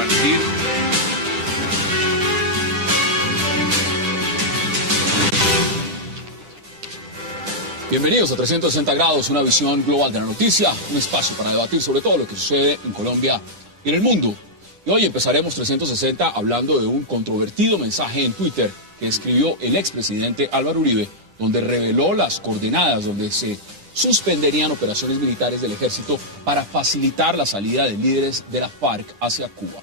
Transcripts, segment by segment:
compartir. Bienvenidos a 360 grados, una visión global de la noticia, un espacio para debatir sobre todo lo que sucede en Colombia y en el mundo. Y hoy empezaremos 360 hablando de un controvertido mensaje en Twitter que escribió el expresidente Álvaro Uribe, donde reveló las coordenadas donde se suspenderían operaciones militares del ejército para facilitar la salida de líderes de la FARC hacia Cuba.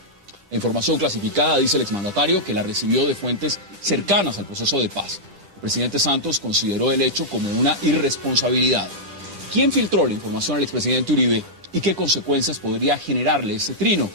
La información clasificada dice el exmandatario que la recibió de fuentes cercanas al proceso de paz. El presidente Santos consideró el hecho como una irresponsabilidad. ¿Quién filtró la información al expresidente Uribe y qué consecuencias podría generarle ese trino?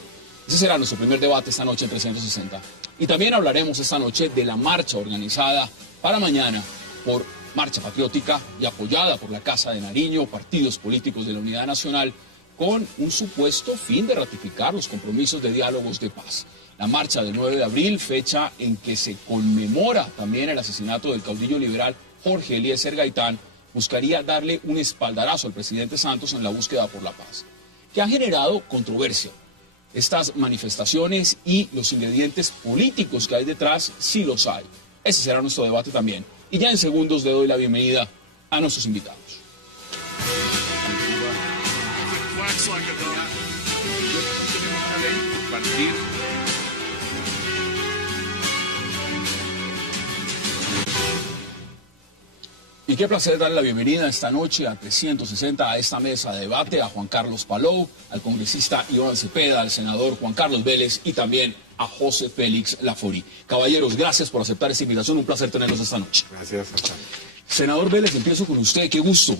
Ese será nuestro primer debate esta noche en 360. Y también hablaremos esta noche de la marcha organizada para mañana por Marcha Patriótica y apoyada por la Casa de Nariño, partidos políticos de la Unidad Nacional, con un supuesto fin de ratificar los compromisos de diálogos de paz. La marcha del 9 de abril, fecha en que se conmemora también el asesinato del caudillo liberal Jorge Eliezer Gaitán, buscaría darle un espaldarazo al presidente Santos en la búsqueda por la paz, que ha generado controversia. Estas manifestaciones y los ingredientes políticos que hay detrás, sí los hay. Ese será nuestro debate también. Y ya en segundos le doy la bienvenida a nuestros invitados. Y qué placer darle la bienvenida esta noche a 360 a esta mesa de debate a Juan Carlos Palou, al congresista Iván Cepeda, al senador Juan Carlos Vélez y también a José Félix Laforí. Caballeros, gracias por aceptar esta invitación, un placer tenerlos esta noche. Gracias. Senador Vélez, empiezo con usted, qué gusto.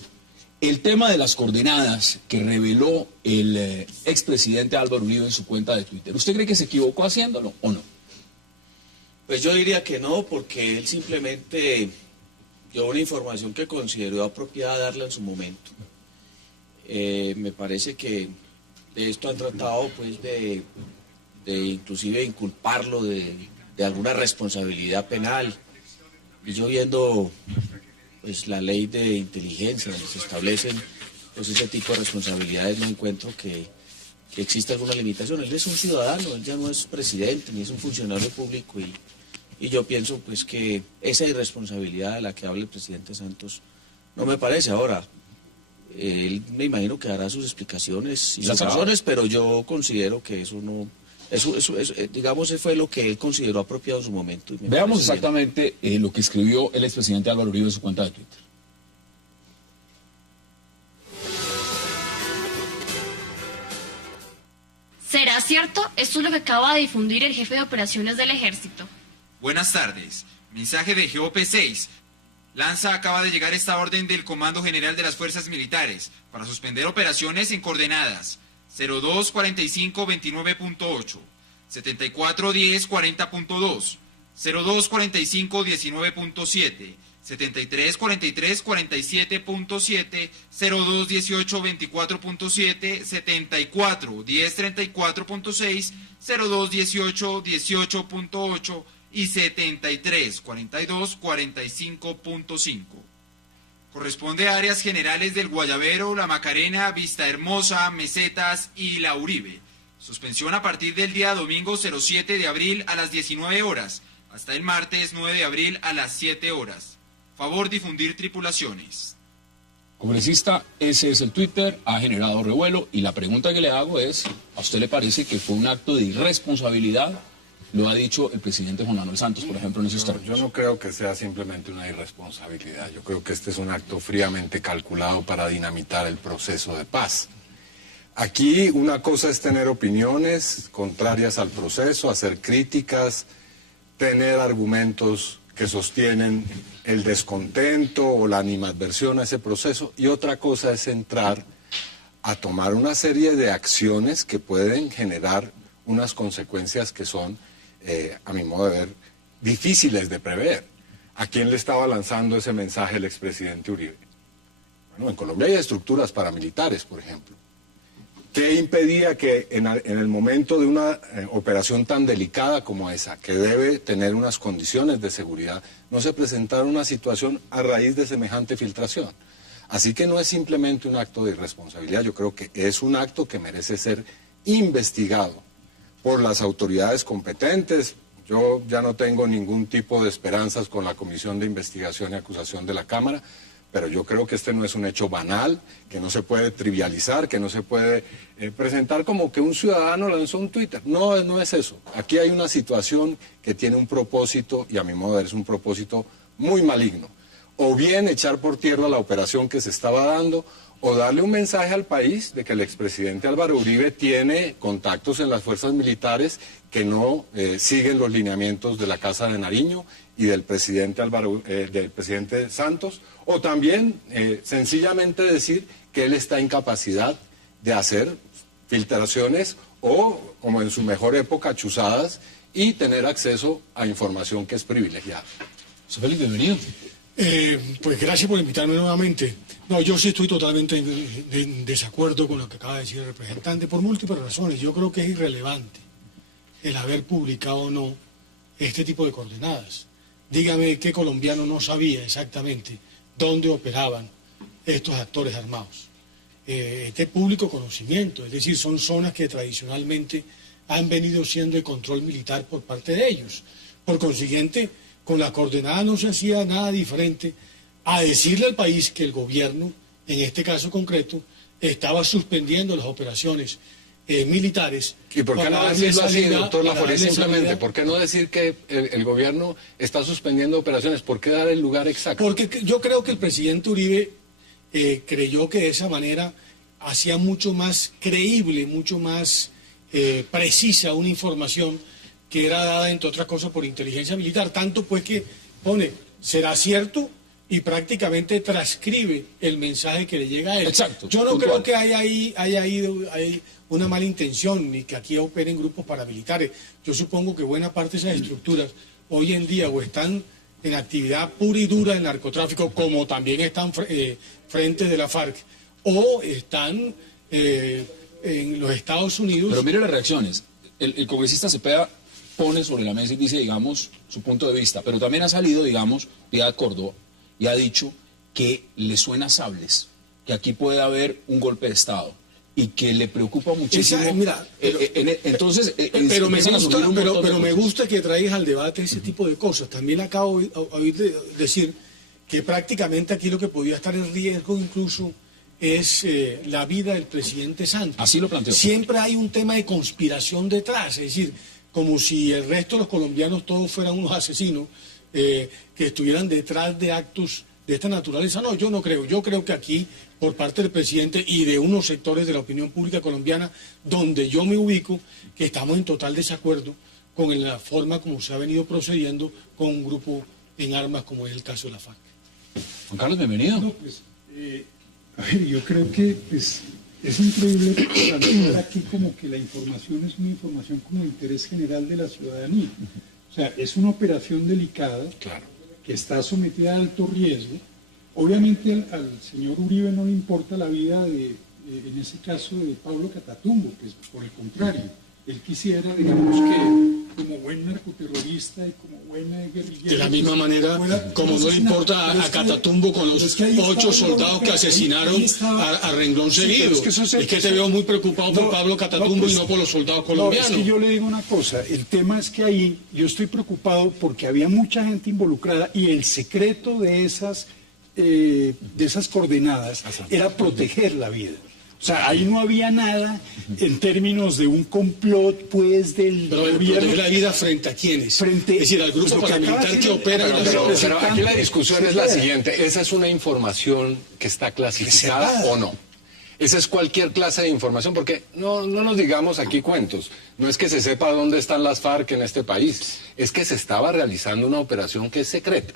El tema de las coordenadas que reveló el expresidente Álvaro Uribe en su cuenta de Twitter, ¿usted cree que se equivocó haciéndolo o no? Pues yo diría que no, porque él simplemente dio una información que consideró apropiada darla en su momento. Me parece que de esto han tratado pues de inclusive inculparlo de alguna responsabilidad penal. Y yo viendo pues la ley de inteligencia donde se establecen pues ese tipo de responsabilidades, no encuentro que exista alguna limitación. Él es un ciudadano, él ya no es presidente ni es un funcionario público y yo pienso pues que esa irresponsabilidad de la que habla el presidente Santos no me parece. Ahora, él me imagino que dará sus explicaciones y sus razones, pero yo considero que eso no... digamos, eso fue lo que él consideró apropiado en su momento. Veamos exactamente lo que escribió el expresidente Álvaro Uribe en su cuenta de Twitter. ¿Será cierto? Esto es lo que acaba de difundir el jefe de operaciones del ejército. Buenas tardes. Mensaje de GOP6. Lanza acaba de llegar esta orden del Comando General de las Fuerzas Militares para suspender operaciones en coordenadas 024529.8, 741040.2, 024519.7, 734347.7, 021824.7, 741034.6, 021818.8 y 734245.5. Corresponde a áreas generales del Guayabero, La Macarena, Vista Hermosa, Mesetas y La Uribe. Suspensión a partir del día domingo 07 de abril a las 19 horas, hasta el martes 9 de abril a las 7 horas. Favor difundir tripulaciones. Congresista, ese es el Twitter, ha generado revuelo y la pregunta que le hago es, ¿a usted le parece que fue un acto de irresponsabilidad? Lo ha dicho el presidente Juan Manuel Santos, por ejemplo, en esos términos. Yo no creo que sea simplemente una irresponsabilidad. Yo creo que este es un acto fríamente calculado para dinamitar el proceso de paz. Aquí una cosa es tener opiniones contrarias al proceso, hacer críticas, tener argumentos que sostienen el descontento o la animadversión a ese proceso, y otra cosa es entrar a tomar una serie de acciones que pueden generar unas consecuencias que son, a mi modo de ver, difíciles de prever. ¿A quién le estaba lanzando ese mensaje el expresidente Uribe? Bueno, en Colombia hay estructuras paramilitares, por ejemplo. ¿Qué impedía que en el momento de una operación tan delicada como esa, que debe tener unas condiciones de seguridad, no se presentara una situación a raíz de semejante filtración? Así que no es simplemente un acto de irresponsabilidad, yo creo que es un acto que merece ser investigado por las autoridades competentes. Yo ya no tengo ningún tipo de esperanzas con la Comisión de Investigación y Acusación de la Cámara, pero yo creo que este no es un hecho banal, que no se puede trivializar, que no se puede presentar como que un ciudadano lanzó un Twitter. No, no es eso. Aquí hay una situación que tiene un propósito, y a mi modo de ver es un propósito muy maligno. O bien echar por tierra la operación que se estaba dando, o darle un mensaje al país de que el expresidente Álvaro Uribe tiene contactos en las fuerzas militares que no siguen los lineamientos de la Casa de Nariño y del presidente del presidente Santos, o también sencillamente decir que él está en capacidad de hacer filtraciones o, como en su mejor época, chuzadas y tener acceso a información que es privilegiada. José Félix, bienvenido. Pues gracias por invitarme nuevamente. No, yo sí estoy totalmente en desacuerdo con lo que acaba de decir el representante por múltiples razones. Yo creo que es irrelevante el haber publicado o no este tipo de coordenadas. Dígame qué colombiano no sabía exactamente dónde operaban estos actores armados. Este público conocimiento, es decir, son zonas que tradicionalmente han venido siendo de control militar por parte de ellos. Por consiguiente, con la coordenada no se hacía nada diferente a decirle al país que el gobierno, en este caso concreto, estaba suspendiendo las operaciones militares. ¿Y por qué no decirlo así, doctor Laforet, simplemente? ¿Por qué no decir que el gobierno está suspendiendo operaciones? ¿Por qué dar el lugar exacto? Porque yo creo que el presidente Uribe creyó que de esa manera hacía mucho más creíble, mucho más precisa una información que era dada, entre otras cosas, por inteligencia militar, tanto pues que pone, será cierto, y prácticamente transcribe el mensaje que le llega a él. Exacto. Yo no puntual. creo que hay una mala intención, ni que aquí operen grupos paramilitares. Yo supongo que buena parte de esas estructuras hoy en día o están en actividad pura y dura del narcotráfico, como también están frente de la FARC, o están en los Estados Unidos. Pero mire las reacciones. El congresista Cepeda pone sobre la mesa y dice, digamos, su punto de vista, pero también ha salido, digamos, Piedad Córdoba, y ha dicho que le suena sables, que aquí puede haber un golpe de Estado, y que le preocupa muchísimo. Pero me gusta que traigas al debate ese tipo de cosas. También acabo de oír decir que prácticamente aquí lo que podía estar en riesgo incluso es la vida del presidente Santos. Así lo planteó. Siempre hay un tema de conspiración detrás, es decir, como si el resto de los colombianos todos fueran unos asesinos que estuvieran detrás de actos de esta naturaleza. No, yo no creo. Yo creo que aquí, por parte del presidente y de unos sectores de la opinión pública colombiana, donde yo me ubico, que estamos en total desacuerdo con la forma como se ha venido procediendo con un grupo en armas como es el caso de la FARC. Juan Carlos, bienvenido. No, pues, a ver, yo creo que pues, es increíble plantear aquí como que la información es una información como de interés general de la ciudadanía. O sea, es una operación delicada, Claro. que está sometida a alto riesgo. Obviamente al señor Uribe no le importa la vida en ese caso, de Pablo Catatumbo, pues por el contrario, él quisiera, digamos que como buen narcoterrorista y como buen guerrillero... De la misma manera, como no le importa a Catatumbo con los 8 soldados que asesinaron a renglón seguido. Es que te veo muy preocupado por Pablo Catatumbo y no por los soldados colombianos. No, es que yo le digo una cosa, el tema es que ahí yo estoy preocupado porque había mucha gente involucrada y el secreto de esas coordenadas era proteger la vida. O sea, ahí no había nada en términos de un complot, pues, del gobierno. ¿Proteger la vida frente a quiénes? Es decir, al grupo paramilitar que opera en la zona. Pero aquí la discusión es la siguiente. ¿Esa es una información que está clasificada o no? Esa es cualquier clase de información, porque no nos digamos aquí cuentos. No es que se sepa dónde están las FARC en este país. Es que se estaba realizando una operación que es secreta.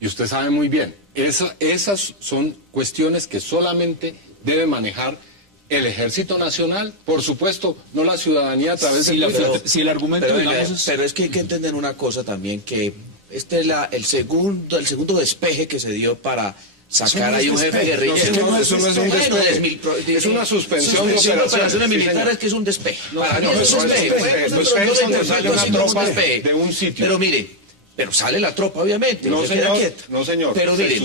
Y usted sabe muy bien. Esas son cuestiones que solamente debe manejar el Ejército Nacional, por supuesto, no la ciudadanía a través de... Si el argumento, pero es que hay que entender una cosa también, que este es el segundo despeje que se dio para sacar ahí un jefe guerrillero. No, eso no es un despeje. Es una suspensión de operaciones militares, que es un despeje. No es un despeje. Despeje donde sale una tropa de un sitio. Pero mire, pero sale la tropa, obviamente. No, señor. Pero mire,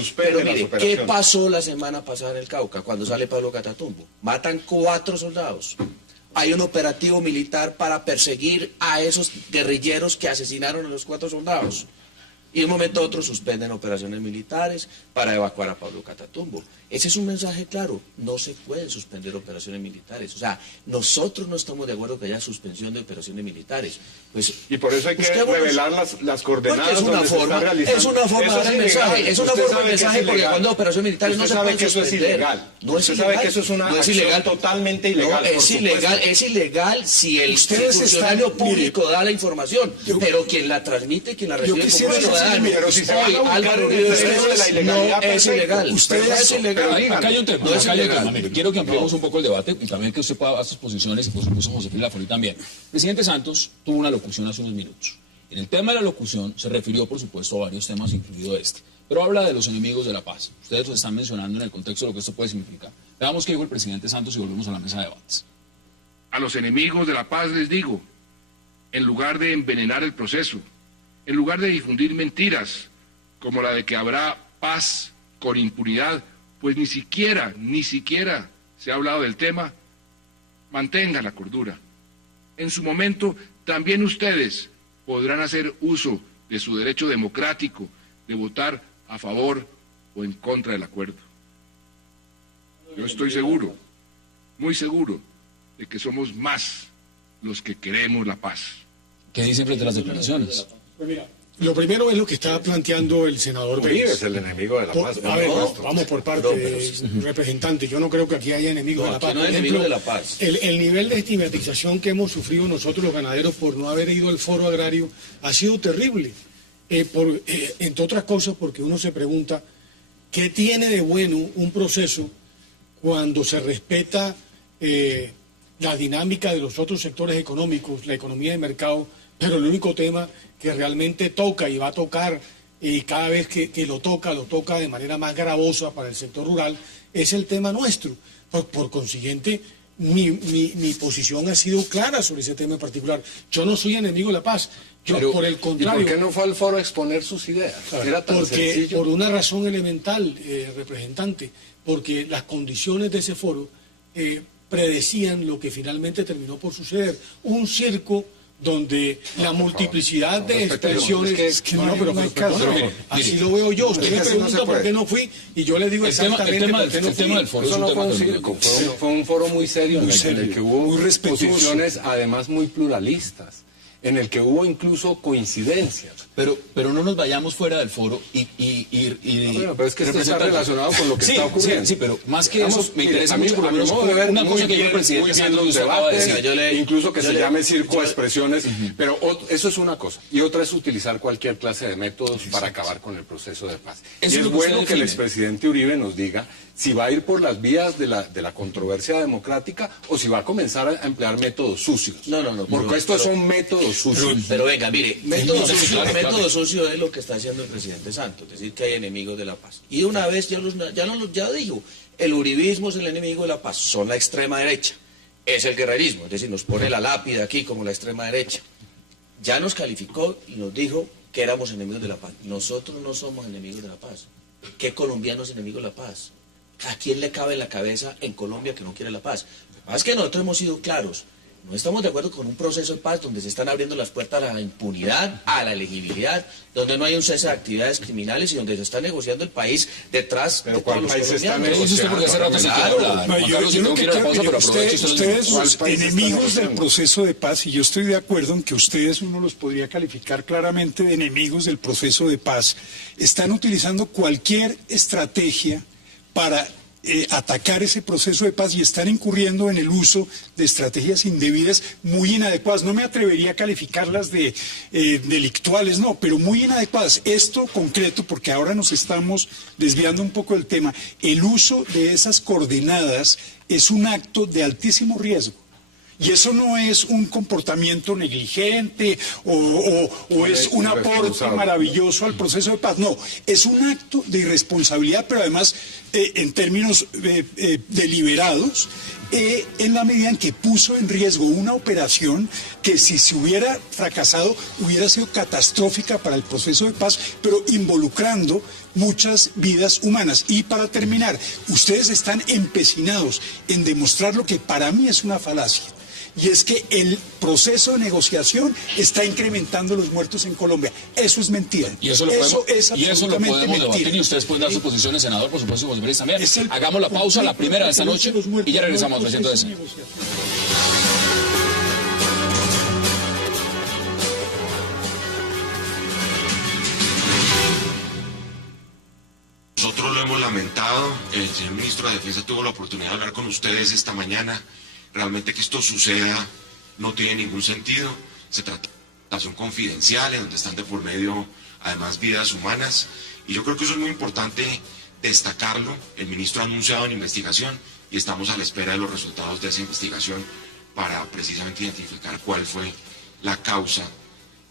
¿qué pasó la semana pasada en el Cauca cuando sale Pablo Catatumbo? Matan 4 soldados. hay un operativo militar para perseguir a esos guerrilleros que asesinaron a los 4 soldados. Y de un momento a otro suspenden operaciones militares para evacuar a Pablo Catatumbo. Ese es un mensaje claro, no se pueden suspender operaciones militares. O sea, nosotros no estamos de acuerdo que haya suspensión de operaciones militares. Pues, y por eso hay que revelar las coordenadas es una forma, es una forma de dar el mensaje, es una forma de mensaje porque cuando operaciones militares no se pueden suspender. Usted sabe que eso es ilegal. No es ilegal. Sabe que eso es una acción totalmente ilegal. No, es ilegal si el funcionario público da la información, pero quien la transmite, quien la recibe como ciudadano. Pero si se van a buscar el derecho de la ilegalidad, no es ilegal. Ustedes es ilegal. Acá hay un tema, Mire, quiero que ampliemos un poco el debate y también que usted pueda dar sus posiciones y por supuesto José Félix Laforí también. El presidente Santos tuvo una locución hace unos minutos. En el tema de la locución se refirió por supuesto a varios temas, incluido este, pero habla de los enemigos de la paz. Ustedes los están mencionando en el contexto de lo que esto puede significar. Veamos qué dijo el presidente Santos y volvemos a la mesa de debates. A los enemigos de la paz les digo, en lugar de envenenar el proceso, en lugar de difundir mentiras como la de que habrá paz con impunidad, pues ni siquiera se ha hablado del tema, mantengan la cordura. En su momento, también ustedes podrán hacer uso de su derecho democrático de votar a favor o en contra del acuerdo. Yo estoy seguro, muy seguro, de que somos más los que queremos la paz. ¿Qué dicen frente a las declaraciones? Pues mira, lo primero es lo que está planteando el senador Uribe Vélez. es el enemigo de la paz. A ver, vamos por parte, representante. Yo no creo que aquí haya enemigos de la paz. No hay enemigos de la paz. El nivel de estigmatización que hemos sufrido nosotros los ganaderos por no haber ido al foro agrario ha sido terrible. Entre otras cosas porque uno se pregunta qué tiene de bueno un proceso cuando se respeta la dinámica de los otros sectores económicos, la economía de mercado, pero el único tema que realmente toca y va a tocar, y cada vez que lo toca de manera más gravosa para el sector rural, es el tema nuestro. Por consiguiente, mi posición ha sido clara sobre ese tema en particular. Yo no soy enemigo de la paz. Yo, por el contrario. ¿Y por qué no fue al foro a exponer sus ideas? Era tan sencillo. Por una razón elemental, representante, porque las condiciones de ese foro predecían lo que finalmente terminó por suceder. Un circo donde la multiplicidad de expresiones... así lo veo yo. Usted me pregunta por qué no fui y yo le digo exactamente por qué no fui. Del foro no fue un circo, fue un foro muy serio en el que hubo posiciones además muy pluralistas, en el que hubo incluso coincidencias. Pero no nos vayamos fuera del foro pero es que esto está relacionado con lo que está ocurriendo. Sí, pero más que eso, me interesa mucho por lo menos una cosa que dijo el presidente Santos acaba de decir. Incluso que se llame circo de expresiones, pero eso es una cosa. Y otra es utilizar cualquier clase de métodos para acabar con el proceso de paz. Y es bueno que el expresidente Uribe nos diga si va a ir por las vías de la controversia democrática o si va a comenzar a emplear métodos sucios. No. Porque estos son métodos sucios. Pero venga, mire, método sucio es lo que está haciendo el presidente Santos, decir que hay enemigos de la paz. Y una vez ya dijo, el uribismo es el enemigo de la paz, son la extrema derecha, es el guerrerismo, es decir, nos pone la lápida aquí como la extrema derecha. Ya nos calificó y nos dijo que éramos enemigos de la paz. Nosotros no somos enemigos de la paz. ¿Qué colombiano es enemigo de la paz? ¿A quién le cabe en la cabeza en Colombia que no quiere la paz? Lo que pasa es que nosotros hemos sido claros. No estamos de acuerdo con un proceso de paz donde se están abriendo las puertas a la impunidad, a la elegibilidad, donde no hay un cese de actividades criminales y donde se está negociando el país detrás de todos los colombianos. Yo no creo que ustedes los enemigos del proceso de paz, y yo estoy de acuerdo en que ustedes uno los podría calificar claramente de enemigos del proceso de paz, están utilizando cualquier estrategia para atacar ese proceso de paz y están incurriendo en el uso de estrategias indebidas muy inadecuadas. No me atrevería a calificarlas de delictuales, no, pero muy inadecuadas. Esto concreto, porque ahora nos estamos desviando un poco del tema, el uso de esas coordenadas es un acto de altísimo riesgo. Y eso no es un comportamiento negligente o es un aporte maravilloso al proceso de paz. No, es un acto de irresponsabilidad, pero además en términos deliberados, en la medida en que puso en riesgo una operación que si se hubiera fracasado hubiera sido catastrófica para el proceso de paz, pero involucrando muchas vidas humanas. Y para terminar, ustedes están empecinados en demostrar lo que para mí es una falacia. y es que el proceso de negociación está incrementando los muertos en Colombia. Eso es mentira. Y eso lo es absolutamente podemos debatir mentira. y ustedes pueden dar sus posiciones, senador, por supuesto, José Félix también. Hagamos la pausa, la primera de esta noche, y ya regresamos a 360. Nosotros lo hemos lamentado, el señor ministro de Defensa tuvo la oportunidad de hablar con ustedes esta mañana. Realmente que esto suceda no tiene ningún sentido. Se trata de información confidencial en donde están de por medio además vidas humanas, y yo creo que eso es muy importante destacarlo. El ministro ha anunciado una investigación y estamos a la espera de los resultados de esa investigación para precisamente identificar cuál fue la causa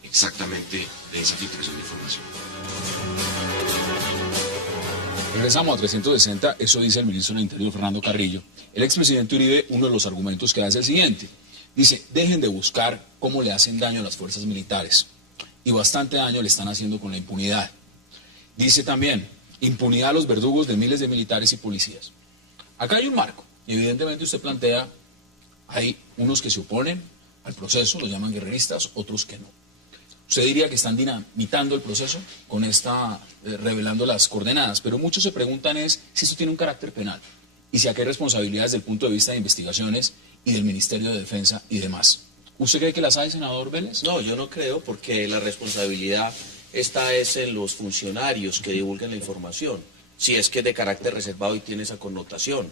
exactamente de esa filtración de información. Regresamos a 360, eso dice el ministro del Interior, Fernando Carrillo. El expresidente Uribe, uno de los argumentos que da es el siguiente. Dice, dejen de buscar cómo le hacen daño a las fuerzas militares. Y bastante daño le están haciendo con la impunidad. Dice también, impunidad a los verdugos de miles de militares y policías. Acá hay un marco. Y evidentemente usted plantea, hay unos que se oponen al proceso, los llaman guerreristas, otros que no. Usted diría que están dinamitando el proceso con esta, revelando las coordenadas, pero muchos se preguntan es si eso tiene un carácter penal y si aquí hay responsabilidades desde el punto de vista de investigaciones y del Ministerio de Defensa y demás. ¿Usted cree que las hay, senador Vélez? No, yo no creo, porque la responsabilidad esta es en los funcionarios que divulgan la información, si es que es de carácter reservado y tiene esa connotación,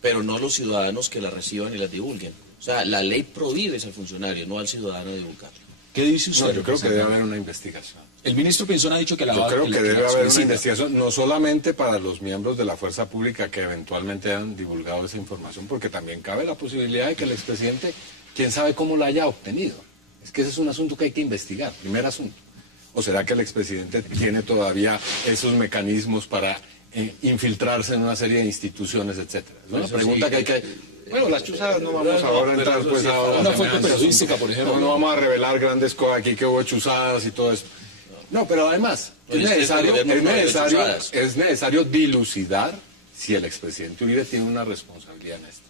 pero no los ciudadanos que la reciban y la divulguen. O sea, la ley prohíbe al funcionario, no al ciudadano divulgarla. ¿Qué dice usted? No, yo creo que debe haber una investigación. El ministro Pinzón ha dicho que la va a Yo creo que debe haber una solicita. investigación, no solamente para los miembros de la fuerza pública que eventualmente han divulgado esa información, porque también cabe la posibilidad de que el expresidente, quién sabe cómo la haya obtenido. Es que ese es un asunto que hay que investigar, primer asunto. ¿O será que el expresidente tiene todavía esos mecanismos para infiltrarse en una serie de instituciones, etcétera? Es una pregunta que hay que... Bueno, las chuzadas no vamos ahora a entrar pues sí, ahora. Una fuente periodística, por ejemplo. No vamos a revelar grandes cosas aquí que hubo chuzadas y todo eso. No, pero además es necesario dilucidar si el expresidente Uribe tiene una responsabilidad en esto.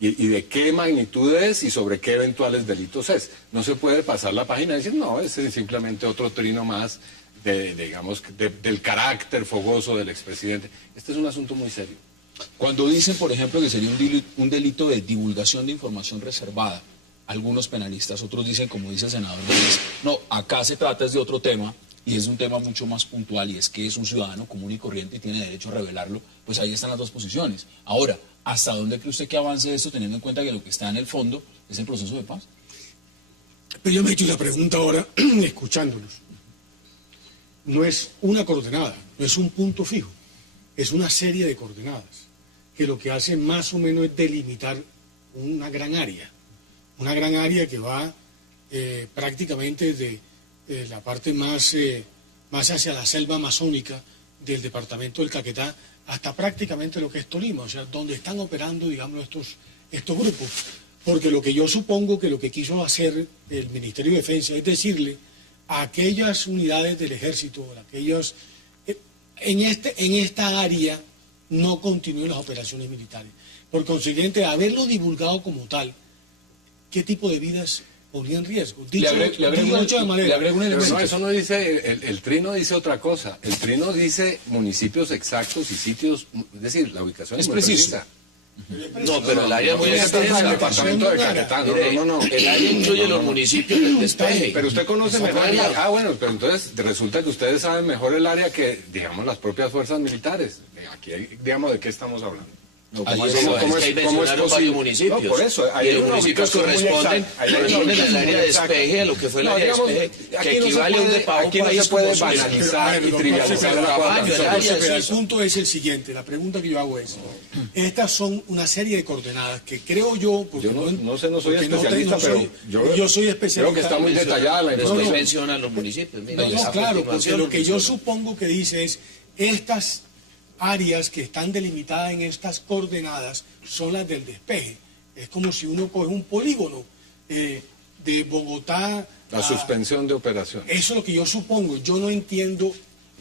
Y de qué magnitud es y sobre qué eventuales delitos es. No se puede pasar la página y decir, no, ese es simplemente otro trino más del carácter fogoso del expresidente. Este es un asunto muy serio. Cuando dicen, por ejemplo, que sería un delito de divulgación de información reservada, algunos penalistas, otros dicen, como dice el senador Vélez, no, acá se trata de otro tema y es un tema mucho más puntual y es que es un ciudadano común y corriente y tiene derecho a revelarlo, pues ahí están las dos posiciones. Ahora, ¿hasta dónde cree usted que avance esto teniendo en cuenta que lo que está en el fondo es el proceso de paz? Pero yo me he hecho una pregunta ahora, escuchándolos. No es una coordenada, no es un punto fijo, es una serie de coordenadas que lo que hace más o menos es delimitar una gran área que va prácticamente de la parte más hacia la selva amazónica del departamento del Caquetá hasta prácticamente lo que es Tolima, o sea, donde están operando, digamos, estos grupos. Porque lo que yo supongo que lo que quiso hacer el Ministerio de Defensa es decirle a aquellas unidades del ejército, aquellos, en esta área no continúen las operaciones militares. Por consiguiente, haberlo divulgado como tal, ¿qué tipo de vidas ponía en riesgo? Le agrego un elemento. No, eso no dice, el trino dice otra cosa. El trino dice municipios exactos y sitios, es decir, la ubicación es preciso. No, pero el área es muy extensa. El departamento de Caquetá, no. El área incluye los municipios del despeje. Pero usted conoce mejor el área. Ah, bueno, pero entonces resulta que ustedes saben mejor el área que, digamos, las propias fuerzas militares. Aquí, digamos, ¿de qué estamos hablando? No, ¿cómo es varios municipios? No, por eso. Y los municipios corresponden al área de despeje, a lo que fue el área de despeje, que equivale a un país. Aquí no se puede banalizar y trivializar una cosa. Pero el punto es el siguiente, la pregunta que yo hago es, estas son una serie de coordenadas que creo yo... Yo no soy especialista, pero yo soy especialista. Creo que está muy detallada la información. No menciona los municipios. No, claro, porque lo que yo supongo que dice es, estas áreas que están delimitadas en estas coordenadas son las del despeje. Es como si uno coge un polígono de Bogotá... La suspensión de operaciones. Eso es lo que yo supongo. Yo no entiendo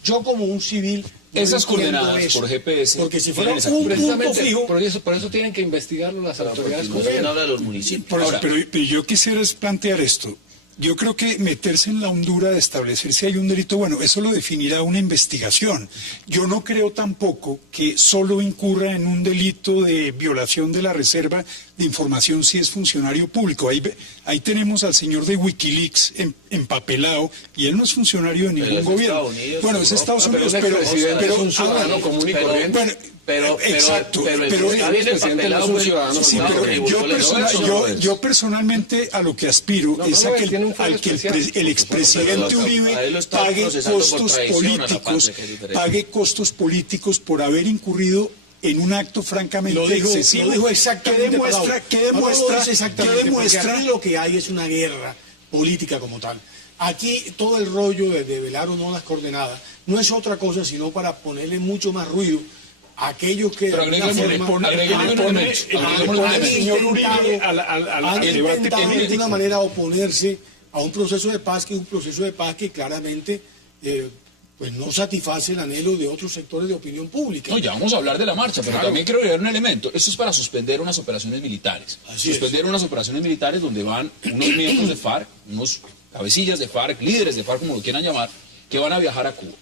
Yo como un civil... Esas coordenadas por GPS... Porque si fuera tienen un punto fijo... Por eso tienen que investigarlo las autoridades. No habla de los municipios. Ahora, pero yo quisiera plantear esto. Yo creo que meterse en la hondura de establecer si hay un delito, bueno, eso lo definirá una investigación. Yo no creo tampoco que solo incurra en un delito de violación de la reserva de información si es funcionario público. Ahí tenemos al señor de Wikileaks empapelado y él no es funcionario de ningún gobierno. Bueno, es Estados Unidos, pero es un ciudadano común y corriente. Exacto, pero yo personalmente a lo que aspiro es a que el expresidente Uribe pague costos políticos por haber incurrido en un acto francamente excesivo. Lo dijo exactamente. ¿Qué demuestra? Aquí lo que hay es una guerra política como tal. Aquí todo el rollo de velar o no las coordenadas no es otra cosa sino para ponerle mucho más ruido a aquellos que pero agregamos han intentado de alguna manera oponerse a un proceso de paz que es un proceso de paz que claramente pues no satisface el anhelo de otros sectores de opinión pública. No, ya vamos a hablar de la marcha, pero también quiero agregar un elemento. Esto es para suspender unas operaciones militares. Unas operaciones militares donde van unos miembros de FARC, unos cabecillas de FARC, líderes de FARC, como lo quieran llamar, que van a viajar a Cuba.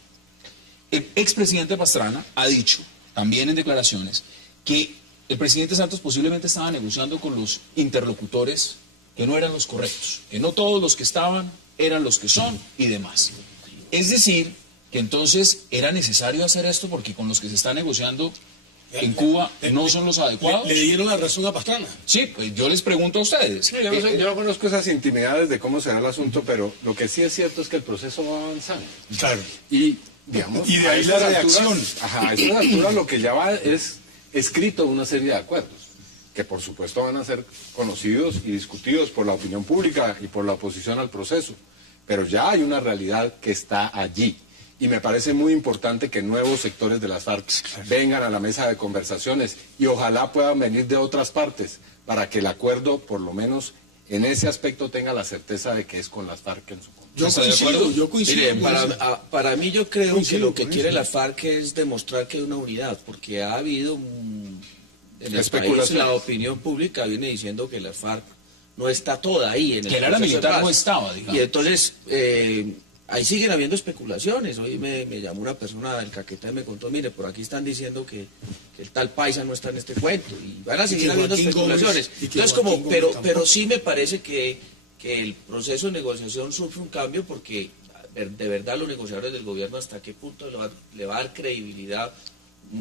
El expresidente Pastrana ha dicho, también en declaraciones, que el presidente Santos posiblemente estaba negociando con los interlocutores que no eran los correctos, que no todos los que estaban eran los que son y demás. Es decir, que entonces era necesario hacer esto porque con los que se está negociando en Cuba no son los adecuados. ¿Le dieron la razón a Pastrana? Sí, pues yo les pregunto a ustedes. Sí, yo no conozco esas intimidades de cómo será el asunto, pero lo que sí es cierto es que el proceso va avanzando. Claro. Y, digamos, y de ahí la reacción. A estas alturas lo que ya va es escrito una serie de acuerdos, que por supuesto van a ser conocidos y discutidos por la opinión pública y por la oposición al proceso. Pero ya hay una realidad que está allí. Y me parece muy importante que nuevos sectores de las FARC vengan a la mesa de conversaciones y ojalá puedan venir de otras partes para que el acuerdo, por lo menos en ese aspecto, tenga la certeza de que es con las FARC en su conjunto. Yo coincido. Mire, para mí yo creo que lo que quiere la FARC es demostrar que hay una unidad, porque ha habido en el país la opinión pública viene diciendo que la FARC no está toda ahí. En el que el área militar no estaba, digamos. Y entonces... ahí siguen habiendo especulaciones. Hoy me llamó una persona del Caquetá y me contó, mire, por aquí están diciendo que el tal paisa no está en este cuento. Y van a seguir habiendo especulaciones. Entonces, pero sí me parece que el proceso de negociación sufre un cambio porque de verdad los negociadores del gobierno hasta qué punto le va a dar credibilidad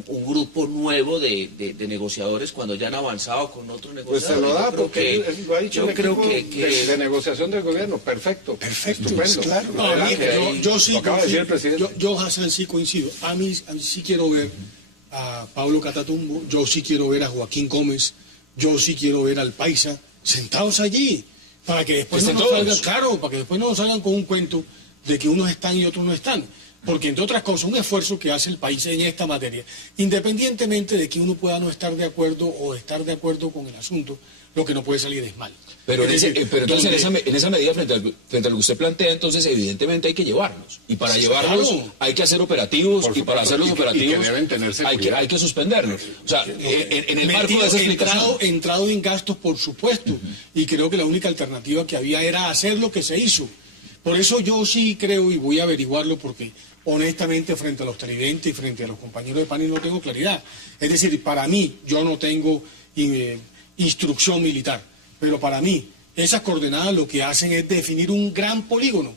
un grupo nuevo de negociadores cuando ya han avanzado con otros negociadores. Pues se lo da porque él lo ha dicho de negociación del gobierno. Perfecto, estupendo. Claro. Yo sí coincido. Yo, Hassan, sí coincido. A mí sí quiero ver a Pablo Catatumbo, yo sí quiero ver a Joaquín Gómez, yo sí quiero ver al Paisa sentados allí para que después no nos salgan, para que después no nos salgan con un cuento de que unos están y otros no están. Porque, entre otras cosas, un esfuerzo que hace el país en esta materia, independientemente de que uno pueda no estar de acuerdo o estar de acuerdo con el asunto, lo que no puede salir es mal. Pero entonces en esa medida, frente a lo que usted plantea, entonces evidentemente hay que llevarlos. Y para llevarlos hay que hacer operativos, y para hacer los operativos hay que suspenderlos. O sea, en el marco de esa explicación. Entrado en gastos, por supuesto, y creo que la única alternativa que había era hacer lo que se hizo. Por eso yo sí creo, y voy a averiguarlo porque honestamente frente a los televidentes y frente a los compañeros de panel no tengo claridad. Es decir, para mí, yo no tengo instrucción militar, pero para mí esas coordenadas lo que hacen es definir un gran polígono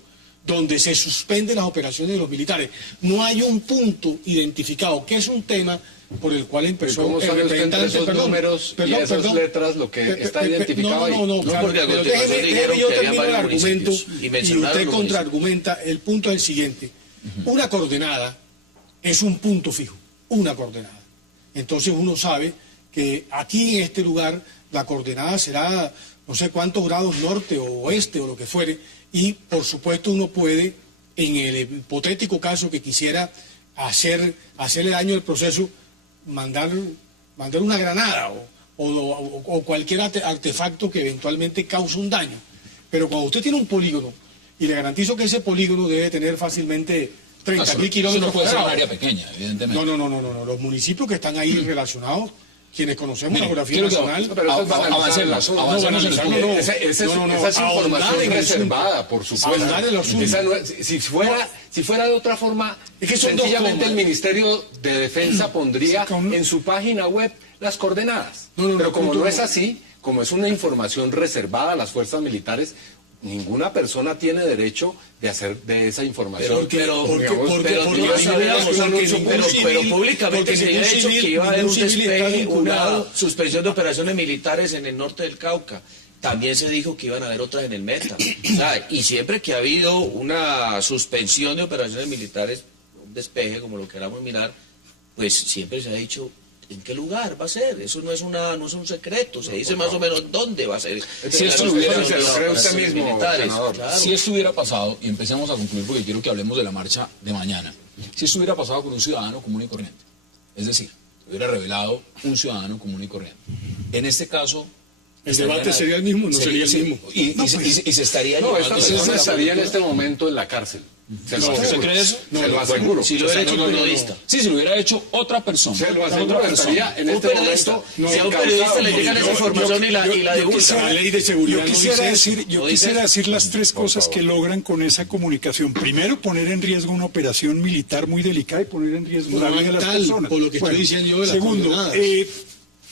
donde se suspenden las operaciones de los militares. No hay un punto identificado, que es un tema por el cual empezó el representante, números y esas letras lo que está identificado ahí. Claro, pero déjeme yo termino el argumento y usted contraargumenta. El punto es el siguiente. Una coordenada es un punto fijo, una coordenada. Entonces uno sabe que aquí en este lugar la coordenada será no sé cuántos grados norte o oeste o lo que fuere, y por supuesto uno puede, en el hipotético caso que quisiera hacerle daño al proceso, mandar una granada o cualquier artefacto que eventualmente cause un daño. Pero cuando usted tiene un polígono, y le garantizo que ese polígono debe tener fácilmente 30.000 Eso kilómetros no puede ser un cuadrados. área pequeña, evidentemente. No. Los municipios que están ahí relacionados, quienes conocemos la geografía quiero que- nacional, Pero eso es banalizar el asunto. avancemos en el punto. Esa es información reservada, por supuesto. Ahondar en el asunto. Esa no es- si fuera de otra forma, Es que son dos sencillamente comas. el Ministerio de Defensa pondría en su página web las coordenadas. Pero como no es así, como es una información reservada a las fuerzas militares, ninguna persona tiene derecho de hacer de esa información. Pero públicamente porque se había ningún dicho civil- que iba a haber un ningún civil está despeje, una vinculado. suspensión de operaciones militares en el norte del Cauca. También se dijo que iban a haber otras en el Meta. O sea, y siempre que ha habido una suspensión de operaciones militares, un despeje, como lo queramos mirar, pues siempre se ha dicho en qué lugar va a ser. Eso no es un secreto. Se dice más o menos dónde va a ser. Si esto hubiera- se lo cree usted mismo, militares. senador. Claro. Si esto hubiera pasado, y empecemos a concluir porque quiero que hablemos de la marcha de mañana, si esto hubiera pasado con un ciudadano común y corriente, es decir, hubiera revelado un ciudadano común y corriente. En este caso... el debate sería el mismo, no sería el mismo. Y se estaría No, llevando... esta persona estaría en este momento en la cárcel. Se lo ¿Usted aseguro. cree eso? Se lo aseguro. Si lo hubiera hecho un periodista. Sí, si lo hubiera hecho otra persona. Se lo otra aseguro, persona. estaría en Un este periodista. momento. Si a un periodista le llegan esa información y la divulga. La ley de seguridad Yo no quisiera dice decir, eso. yo ¿No dice quisiera eso? decir las tres cosas que logran con esa comunicación. Primero, poner en riesgo una operación militar muy delicada y poner en riesgo la No vida hay de las tal, personas. por lo que estoy diciendo yo de las segundo, coordenadas.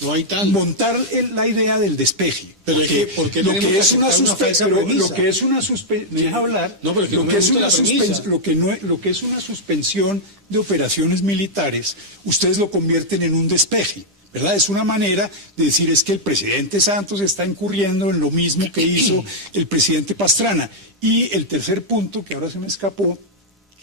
No hay tal. montar la idea del despeje. Pero es que, ¿por qué lo tenemos que que es una aceptar una falsa suspensión, premisa? lo que es una suspensión, ¿me deja hablar? No, pero es que no lo me que es gusta una la premisa. lo que es una suspensión de operaciones militares, ustedes lo convierten en un despeje. ¿Verdad? Es una manera de decir es que el presidente Santos está incurriendo en lo mismo que hizo el presidente Pastrana. Y el tercer punto, que ahora se me escapó,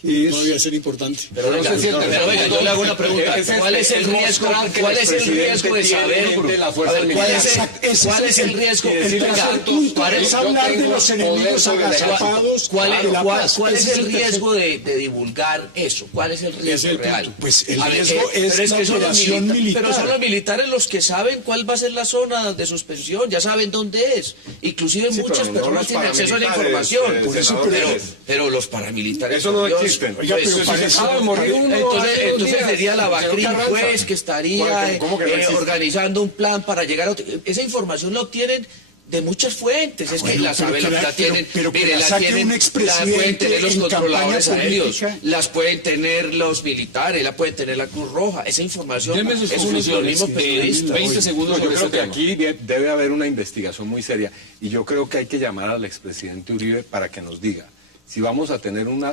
que es... No debía ser importante. Pero venga, yo le hago una pregunta. ¿Cuál es el riesgo? ¿Cuál es el riesgo de saber? ¿Cuál es el riesgo? Es hablar de los enemigos agazapados. ¿Cuál es el riesgo de divulgar eso? ¿Cuál es el riesgo real? Pues el A ver, riesgo es pero la que son los operación militar. Pero son los militares los que saben cuál va a ser la zona de suspensión, ya saben dónde es. Inclusive Sí, muchas pero no personas los tienen acceso a la paramilitares, información. por eso, pero los paramilitares... Eso no por Dios, existen. Oiga, pues, pero para eso- acaba de morir uno hace 2 entonces días. sería la Bacri Señor Carranza. juez que estaría ¿Cómo que no existe? organizando un plan para llegar a... Esa información la obtienen de muchas fuentes, es que Bueno, la saben, pero que la la- tienen, pero que mire, la la saque tienen, un las expresidente pueden tener los en controladores campaña aéreos, política. las pueden tener los militares, la pueden tener la Cruz Roja, esa información Deme sus es un conclusiones, periodismo periodista. 20 segundos No, yo sobre creo este que tema. aquí debe haber una investigación muy seria y yo creo que hay que llamar al expresidente Uribe para que nos diga si vamos a tener un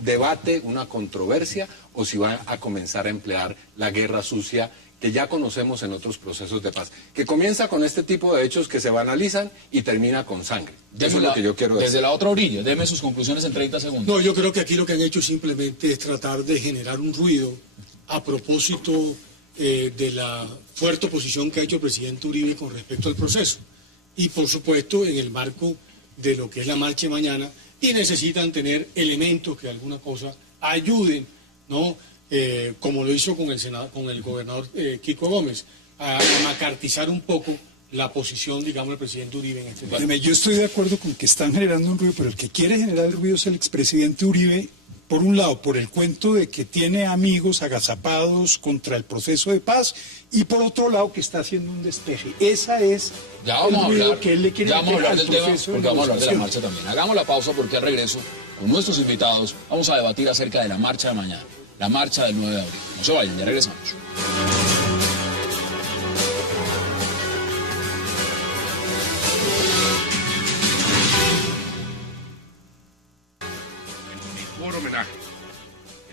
debate, una controversia o si va a comenzar a emplear la guerra sucia que ya conocemos en otros procesos de paz, que comienza con este tipo de hechos que se banalizan y termina con sangre. Eso es lo que yo quiero decir. Desde la otra orilla, deme sus conclusiones en 30 segundos. No, yo creo que aquí lo que han hecho simplemente es tratar de generar un ruido a propósito de la fuerte oposición que ha hecho el presidente Uribe con respecto al proceso. Y por supuesto, en el marco de lo que es la marcha de mañana, y necesitan tener elementos que alguna cosa ayuden, ¿no? Como lo hizo con el gobernador Kiko Gómez, a macartizar un poco la posición, digamos, del presidente Uribe en este tema. Yo estoy de acuerdo con que están generando un ruido, pero el que quiere generar el ruido es el expresidente Uribe, por un lado, por el cuento de que tiene amigos agazapados contra el proceso de paz, y por otro lado, que está haciendo un despeje. Esa es Ya vamos a el ruido hablar, que él le quiere ya vamos a meter hablar al del tema, proceso de porque vamos a hablar de la negociación. marcha también. Hagamos la pausa porque al regreso, con nuestros invitados, vamos a debatir acerca de la marcha de mañana, la marcha del 9 de abril. No se vayan, ya regresamos.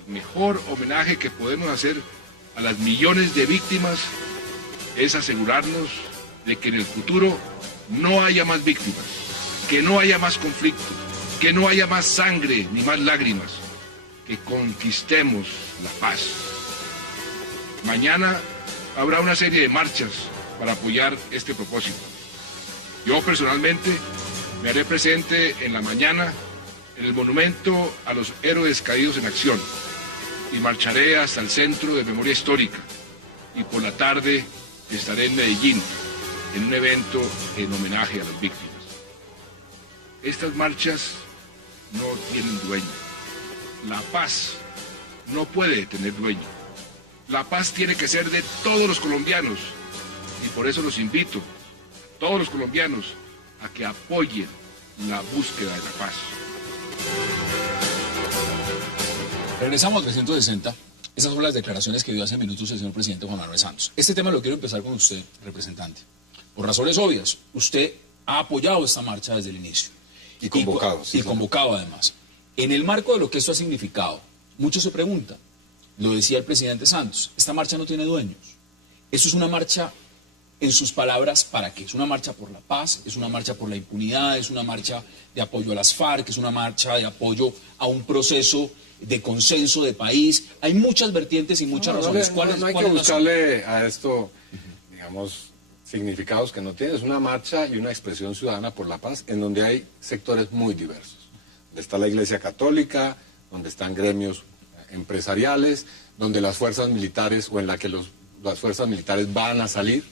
El mejor homenaje que podemos hacer a las millones de víctimas es asegurarnos de que en el futuro no haya más víctimas, que no haya más conflicto, que no haya más sangre ni más lágrimas, que conquistemos la paz. Mañana habrá una serie de marchas para apoyar este propósito. Yo personalmente me haré presente en la mañana en el monumento a los héroes caídos en acción y marcharé hasta el Centro de Memoria Histórica y por la tarde estaré en Medellín en un evento en homenaje a las víctimas. Estas marchas no tienen dueño. La paz no puede tener dueño. La paz tiene que ser de todos los colombianos y por eso los invito, a todos los colombianos, a que apoyen la búsqueda de la paz. Regresamos a 360. Esas son las declaraciones que dio hace minutos el señor presidente Juan Manuel Santos. Este tema lo quiero empezar con usted, representante. Por razones obvias, usted ha apoyado esta marcha desde el inicio. Y convocado. Y convocado además. En el marco de lo que esto ha significado, muchos se preguntan, lo decía el presidente Santos, esta marcha no tiene dueños. Eso es una marcha, en sus palabras, ¿para qué? Es una marcha por la paz, es una marcha por la impunidad, es una marcha de apoyo a las FARC, es una marcha de apoyo a un proceso de consenso de país. Hay muchas vertientes y muchas razones. No hay que buscarle a esto, digamos, significados que no tiene. Es una marcha y una expresión ciudadana por la paz en donde hay sectores muy diversos. Donde está la Iglesia Católica, donde están gremios empresariales, donde las fuerzas militares o en la que las fuerzas militares van a salir.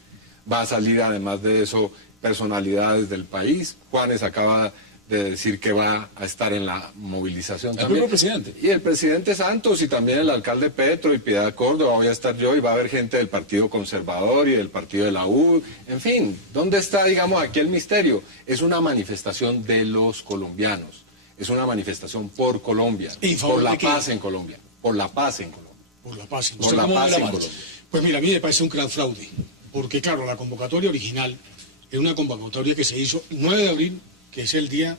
Va a salir además de eso personalidades del país. Juanes acaba de decir que va a estar en la movilización también. El presidente. Y el presidente Santos y también el alcalde Petro y Piedad Córdoba, voy a estar yo y va a haber gente del Partido Conservador y del Partido de la U. En fin, ¿dónde está, digamos, aquí el misterio? Es una manifestación de los colombianos. Es una manifestación por Colombia, por la paz en Colombia. Por la paz en Colombia. Por la paz en Por la paz en Colombia. Pues mira, a mí me parece un gran fraude. Porque claro, la convocatoria original es una convocatoria que se hizo el 9 de abril, que es el Día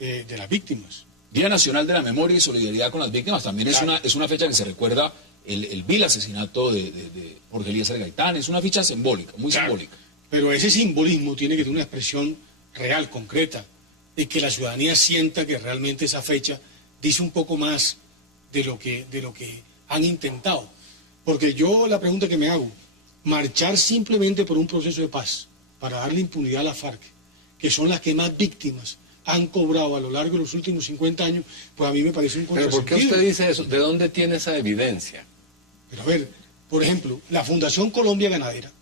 de las Víctimas. Día Nacional de la Memoria y Solidaridad con las Víctimas. También claro. es una fecha que se recuerda el vil asesinato de Jorge Eliezer Gaitán. Es una fecha simbólica, muy claro, simbólica. Pero ese simbolismo tiene que tener una expresión real, concreta, y que la ciudadanía sienta que realmente esa fecha dice un poco más de lo que han intentado. Porque yo la pregunta que me hago, marchar simplemente por un proceso de paz, para darle impunidad a la FARC, que son las que más víctimas han cobrado a lo largo de los últimos 50 años, pues a mí me parece un contrasentido. ¿Pero por qué usted dice eso? ¿De dónde tiene esa evidencia? Pero a ver, por ejemplo, la Fundación Colombia Ganadera,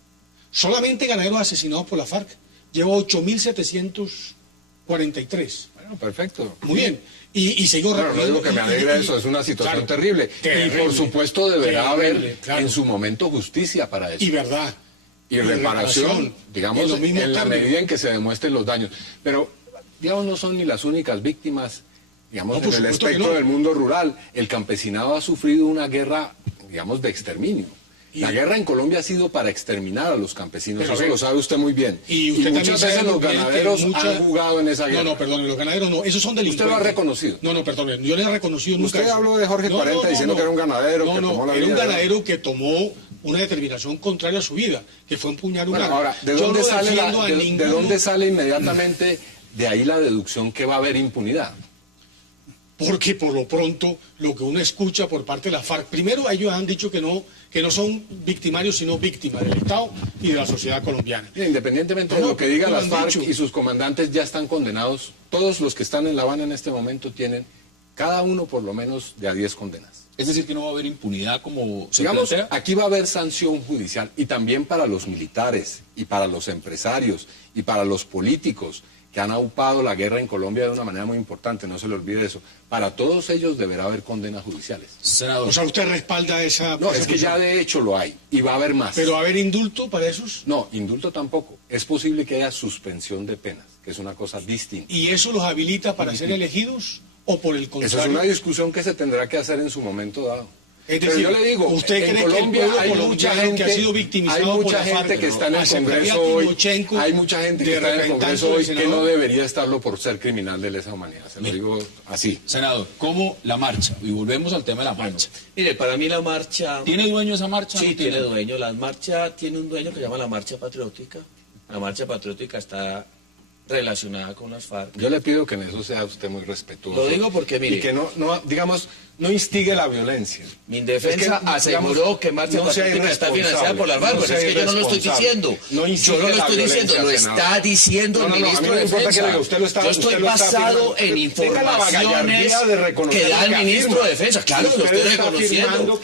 solamente ganaderos asesinados por la FARC, lleva 8.743. Bueno, perfecto. Muy bien. Y sigo no digo que me alegra eso, es una situación claro, terrible. Y por supuesto deberá haber en su momento justicia para eso. Y verdad. Y reparación, digamos, en la medida en que se demuestren los daños. Pero, digamos, no son ni las únicas víctimas, digamos, en el espectro del mundo rural. El campesinado ha sufrido una guerra, digamos, de exterminio. La guerra en Colombia ha sido para exterminar a los campesinos, eso lo sabe usted muy bien. Y muchas veces los ganaderos han jugado en esa guerra. No, perdón, los ganaderos no, esos son delincuentes. ¿Usted lo ha reconocido? No, perdón, yo le he reconocido nunca. Usted habló de Jorge 40 diciendo que era un ganadero que tomó la vida. Era un ganadero que tomó una determinación contraria a su vida, que fue empuñar un arma. Ahora, ¿de dónde sale inmediatamente de ahí la deducción que va a haber impunidad? Porque por lo pronto lo que uno escucha por parte de la FARC, primero ellos han dicho que no son victimarios sino víctimas del Estado y de la sociedad colombiana. Independientemente de lo que digan las FARC y sus comandantes ya están condenados, todos los que están en La Habana en este momento tienen cada uno por lo menos de a 10 condenas. Es decir, que no va a haber impunidad como se digamos, plantea. Aquí va a haber sanción judicial y también para los militares y para los empresarios y para los políticos que han aupado la guerra en Colombia de una manera muy importante, no se le olvide eso. Para todos ellos deberá haber condenas judiciales. Senador. O sea, ¿usted respalda esa...? No, es que ya de hecho lo hay, y va a haber más. ¿Pero va a haber indulto para esos? No, indulto tampoco. Es posible que haya suspensión de penas, que es una cosa distinta. ¿Y eso los habilita para ser elegidos o por el contrario? Esa es una discusión que se tendrá que hacer en su momento dado. Es decir, pero yo le digo, ¿usted en cree Colombia que hay mucha gente que ha sido victimizado hay mucha por la gente FARC, que está en el Congreso hoy, hay mucha gente que está en el Congreso hoy que no debería estarlo por ser criminal de lesa humanidad. Se lo digo así. Senador, ¿cómo la marcha? Y volvemos al tema de la marcha. Mire, para mí la marcha... ¿Tiene dueño esa marcha? Sí, tiene dueño. La marcha tiene un dueño que se llama la Marcha Patriótica. La Marcha Patriótica está relacionada con las FARC. Yo le pido que en eso sea usted muy respetuoso. Lo digo porque, mire... Y que no instigue la violencia. Mi defensa aseguró que Marcha Patriótica está financiada por las FARC, pero es que yo no lo estoy diciendo. Yo no lo estoy diciendo, lo está diciendo el ministro de Defensa. Yo estoy basado en informaciones que da el ministro de Defensa. Claro, lo estoy reconociendo.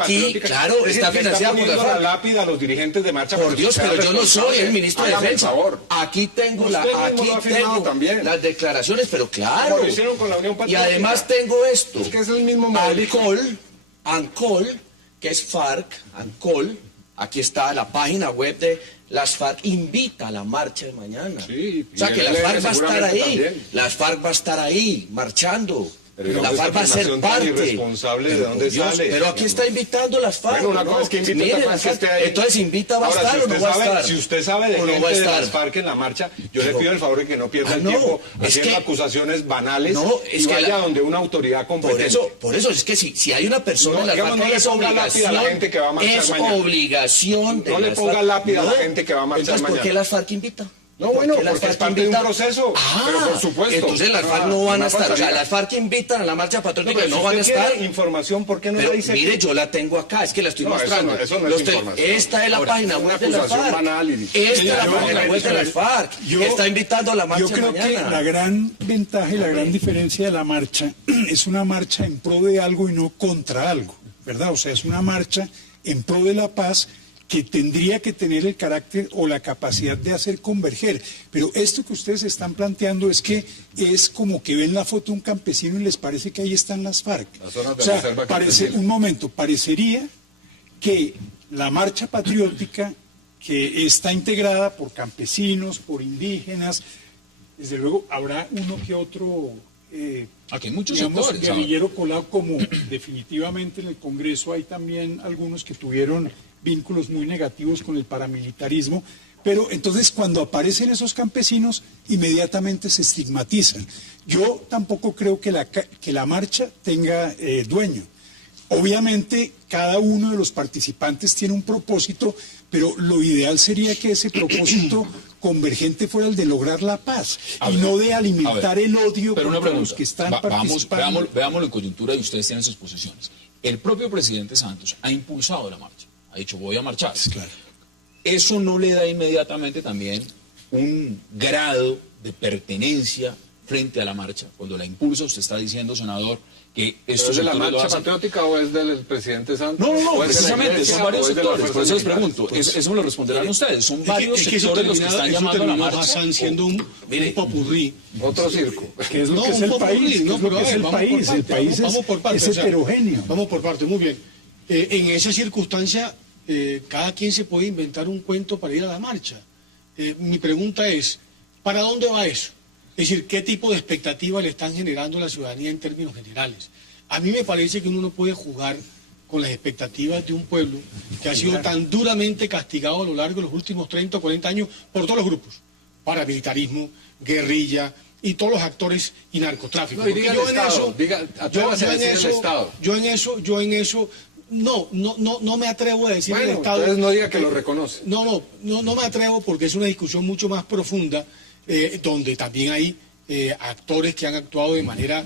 Aquí, claro, está financiada por las FARC. La lápida a los dirigentes de Marcha Por Dios, pero yo no soy el ministro de Defensa. Aquí tengo las declaraciones, pero claro. Y además tengo esto. Es que es el mismo alcohol ANCOL, que es FARC, ANCOL, aquí está la página web de las FARC, invita a la marcha de mañana. Sí, o sea que las FARC va a estar ahí, las FARC va a estar ahí, marchando. Pero la FARC va a ser parte. Irresponsable, ¿de dónde sale? Pero aquí está invitando las FARC. Bueno, una cosa es que invita a que esté ahí. Entonces invita, ¿va a estar o no va a estar? Si usted sabe de gente de las FARC en la marcha, yo le pido el favor de que no pierda el tiempo haciendo acusaciones banales y vaya donde una autoridad competente. Por eso, es que si hay una persona en la FARC, no le ponga lápida a la gente que va a marchar mañana. Es obligación de no le ponga lápida a la gente que va a marchar mañana. ¿Por qué las FARC invita? No, bueno, porque es parte de un proceso, pero por supuesto. Entonces las FARC no van a estar, o sea, las FARC invitan a la marcha patriótica, pero no van a estar. ¿Tiene información? ¿Por qué no la dice? Mire, yo la tengo acá, es que la estoy mostrando. Eso no es información. Esta es la página web de las FARC. Esta es la página web de las FARC. Está invitando a la marcha mañana. Yo creo que la gran ventaja y la gran diferencia de la marcha es una marcha en pro de algo y no contra algo, ¿verdad? O sea, es una marcha en pro de la paz que tendría que tener el carácter o la capacidad de hacer converger. Pero esto que ustedes están planteando es que es como que ven la foto de un campesino y les parece que ahí están las FARC. O sea, parecería que la marcha patriótica, que está integrada por campesinos, por indígenas, desde luego habrá uno que otro... Aquí hay muchos digamos, sectores, guerrillero colado, como definitivamente en el Congreso hay también algunos que tuvieron vínculos muy negativos con el paramilitarismo, pero entonces cuando aparecen esos campesinos inmediatamente se estigmatizan. Yo tampoco creo que la marcha tenga dueño. Obviamente cada uno de los participantes tiene un propósito, pero lo ideal sería que ese propósito convergente fuera el de lograr la paz y no de alimentar el odio contra los que están participando. Veámoslo en coyuntura y ustedes tienen sus posiciones. El propio presidente Santos ha impulsado la marcha, ha dicho voy a marchar. Claro. Eso no le da inmediatamente también un grado de pertenencia frente a la marcha. Cuando la impulsa, usted está diciendo, senador, que esto ¿es de la marcha patriótica o es del presidente Santos? No, precisamente, son varios sectores, por eso les pregunto, eso me lo responderán ustedes, son varios sectores los que están llamando a la marcha. Siendo un popurrí. Otro circo. Que es lo que es el país, el país es heterogéneo. Vamos por parte, muy bien. En esa circunstancia, cada quien se puede inventar un cuento para ir a la marcha. Mi pregunta es, ¿para dónde va eso? Es decir, ¿qué tipo de expectativa le están generando a la ciudadanía en términos generales? A mí me parece que uno no puede jugar con las expectativas de un pueblo que ha sido tan duramente castigado a lo largo de los últimos 30 o 40 años por todos los grupos, paramilitarismo, guerrilla y todos los actores y narcotráfico. No, y diga el Estado, yo en eso no me atrevo a decir el Estado. Entonces no diga que lo reconoce. No me atrevo porque es una discusión mucho más profunda, donde también hay actores que han actuado de manera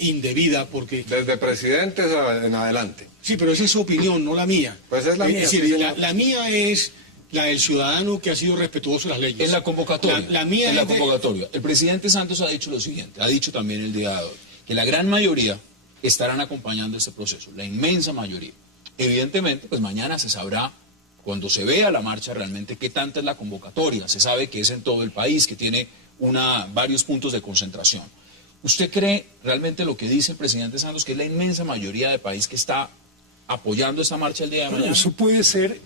indebida, porque... Desde presidentes en adelante. Sí, pero esa es su opinión, no la mía. Pues es la mía. Es decir, la mía es la del ciudadano que ha sido respetuoso de las leyes. En la convocatoria. La convocatoria. El presidente Santos ha dicho lo siguiente, ha dicho también el día de hoy, que la gran mayoría estarán acompañando este proceso, la inmensa mayoría. Evidentemente, pues mañana se sabrá, cuando se vea la marcha realmente, qué tanta es la convocatoria. Se sabe que es en todo el país, que tiene varios puntos de concentración. ¿Usted cree realmente lo que dice el presidente Santos, que es la inmensa mayoría del país que está apoyando esta marcha el día de mañana? Eso puede ser,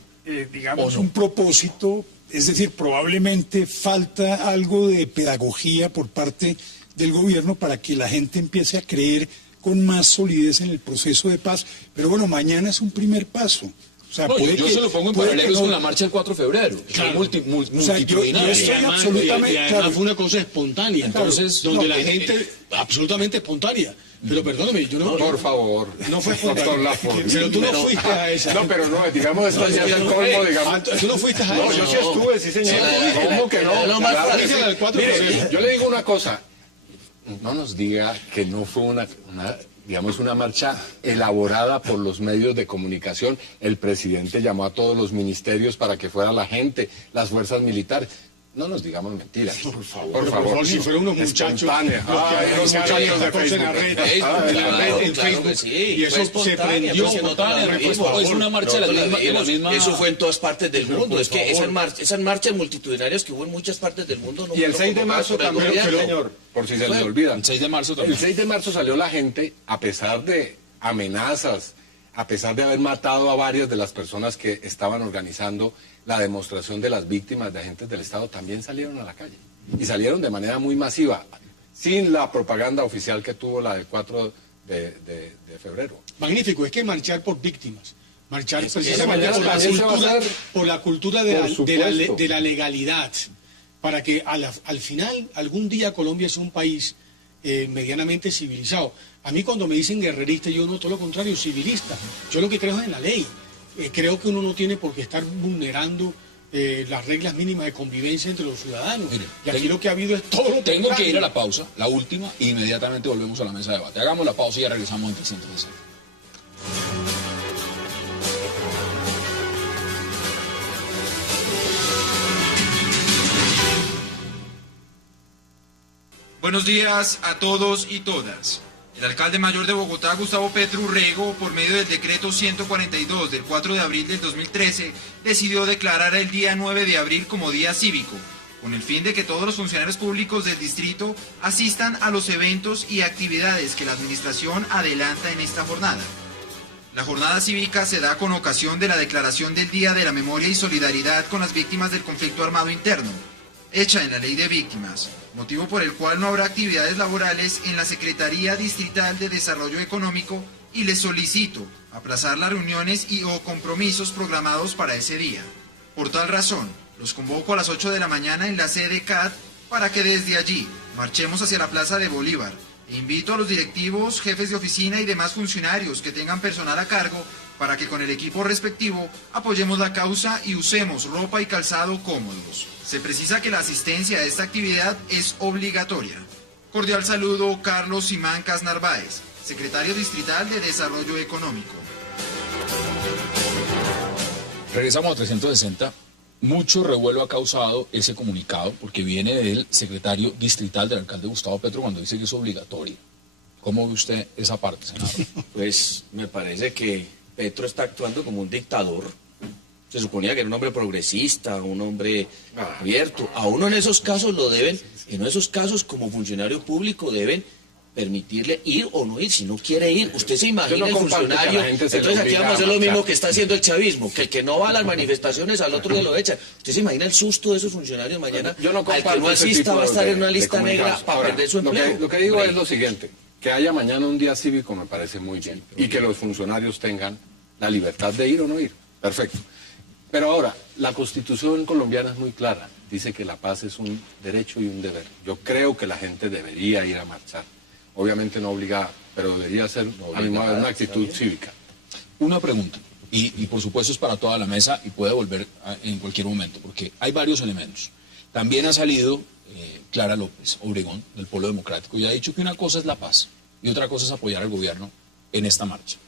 digamos, un propósito, es decir, probablemente falta algo de pedagogía por parte del gobierno para que la gente empiece a creer con más solidez en el proceso de paz. Pero bueno, mañana es un primer paso. O sea, yo se lo pongo en paralelo con la marcha del 4 de febrero. Claro. Multitudinaria. Además fue una cosa espontánea. Entonces, donde la gente, absolutamente espontánea. Pero perdóname, yo no... Por favor. No fue espontánea. Pero tú no fuiste a esa. No, pero no, digamos, esto ya es el colmo, digamos. Tú no fuiste a esa. No, yo sí estuve, sí, señor. ¿Cómo que no? Mire, yo le digo una cosa. No nos diga que no fue una marcha elaborada por los medios de comunicación. El presidente llamó a todos los ministerios para que fuera la gente, las fuerzas militares. No nos digamos mentiras. Por favor, si fueron unos muchachos. Unos muchachos de Facebook. Y eso se prendió. Es una marcha de la misma. Eso fue en todas partes del mundo. Es que esas marchas multitudinarias que hubo en muchas partes del mundo. Y el 6 de marzo también, señor, por si se les olvida. El 6 de marzo también. El 6 de marzo salió la gente, a pesar de amenazas, a pesar de haber matado a varias de las personas que estaban organizando la demostración de las víctimas de agentes del Estado, también salieron a la calle. Y salieron de manera muy masiva, sin la propaganda oficial que tuvo la del 4 de febrero. Magnífico, es que marchar por víctimas, marchar Es precisamente por la cultura de la legalidad, para que al final, algún día Colombia sea un país medianamente civilizado. A mí cuando me dicen guerrerista, yo no, todo lo contrario, civilista. Yo lo que creo es en la ley. Creo que uno no tiene por qué estar vulnerando las reglas mínimas de convivencia entre los ciudadanos. Mire, y aquí lo que ha habido es todo lo Tengo que contrario. ir a la pausa, la última, e inmediatamente volvemos a la mesa de debate. Hagamos la pausa y ya regresamos en 360. Buenos días a todos y todas. El alcalde mayor de Bogotá, Gustavo Petro Urrego, por medio del decreto 142 del 4 de abril del 2013, decidió declarar el día 9 de abril como día cívico, con el fin de que todos los funcionarios públicos del distrito asistan a los eventos y actividades que la administración adelanta en esta jornada. La jornada cívica se da con ocasión de la declaración del Día de la Memoria y Solidaridad con las víctimas del conflicto armado interno, hecha en la Ley de Víctimas, motivo por el cual no habrá actividades laborales en la Secretaría Distrital de Desarrollo Económico y les solicito aplazar las reuniones y o compromisos programados para ese día. Por tal razón, los convoco a las 8 de la mañana en la sede CAD para que desde allí marchemos hacia la Plaza de Bolívar e invito a los directivos, jefes de oficina y demás funcionarios que tengan personal a cargo para que con el equipo respectivo apoyemos la causa y usemos ropa y calzado cómodos. Se precisa que la asistencia a esta actividad es obligatoria. Cordial saludo, Carlos Simancas Narváez, secretario distrital de Desarrollo Económico. Regresamos a 360. Mucho revuelo ha causado ese comunicado porque viene del secretario distrital del alcalde Gustavo Petro cuando dice que es obligatorio. ¿Cómo ve usted esa parte, senador? Pues me parece que Petro está actuando como un dictador. Se suponía que era un hombre progresista, un hombre abierto. A uno en esos casos lo deben, en esos casos como funcionario público deben permitirle ir o no ir, si no quiere ir. Usted se imagina el funcionario, entonces aquí vamos a hacer lo mismo que está haciendo el chavismo, que el que no va a las manifestaciones al otro se lo echa. ¿Usted se imagina el susto de esos funcionarios mañana? Yo no al que no asista va a estar en una lista negra para perder su empleo. Lo que digo es lo siguiente, que haya mañana un día cívico me parece muy bien, y que los funcionarios tengan la libertad de ir o no ir. Perfecto. Pero ahora, la Constitución colombiana es muy clara, dice que la paz es un derecho y un deber. Yo creo que la gente debería ir a marchar. Obviamente no obligada, pero debería ser a mi modo una actitud cívica. Una pregunta, y por supuesto es para toda la mesa y puede volver en cualquier momento, porque hay varios elementos. También ha salido Clara López Obregón, del Polo Democrático, y ha dicho que una cosa es la paz y otra cosa es apoyar al gobierno en esta marcha.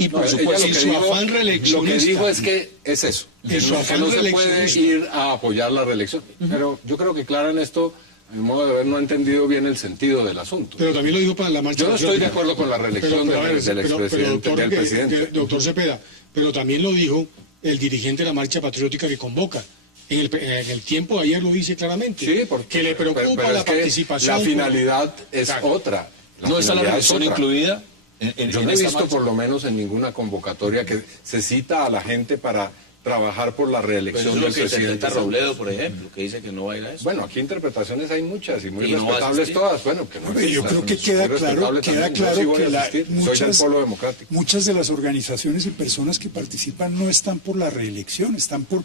Y por supuesto, lo que digo es que es eso, que no se puede ir a apoyar la reelección. Pero yo creo que Clara en esto, a mi modo de ver, no ha entendido bien el sentido del asunto. Pero también lo dijo para la marcha. Yo no estoy de acuerdo con la reelección del expresidente. Doctor Cepeda, pero también lo dijo el dirigente de la marcha patriótica que convoca. En el tiempo de ayer lo dice claramente. Sí, porque le preocupa la participación. La finalidad es otra. ¿No está la reelección incluida? Yo no he visto por lo menos en ninguna convocatoria que se cita a la gente para trabajar por la reelección del presidente. Robledo, por ejemplo, que dice que no va a ir a eso. Bueno, aquí interpretaciones hay muchas y muy respetables todas. Bueno, que no yo creo que queda claro que muchas de las organizaciones y personas que participan no están por la reelección, están por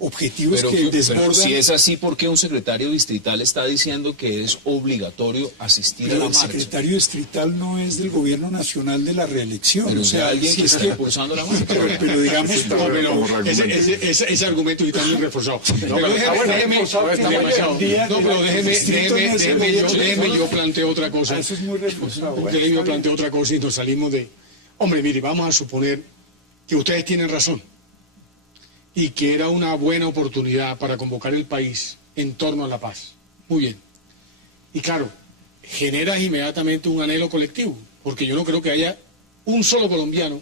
objetivos que desbordan. Pero si es así, ¿por qué un secretario distrital está diciendo que es obligatorio asistir a la marcha? El secretario distrital no es del gobierno nacional de la reelección. Pero o sea, alguien si que es está impulsando la marcha. Pero digamos, ese argumento está muy reforzado. Déjeme yo planteo otra cosa. Eso es muy reforzado. Déjeme yo planteo otra cosa y nos salimos de... Hombre, mire, vamos a suponer que ustedes tienen razón y que era una buena oportunidad para convocar el país en torno a la paz. Muy bien. Y claro, generas inmediatamente un anhelo colectivo, porque yo no creo que haya un solo colombiano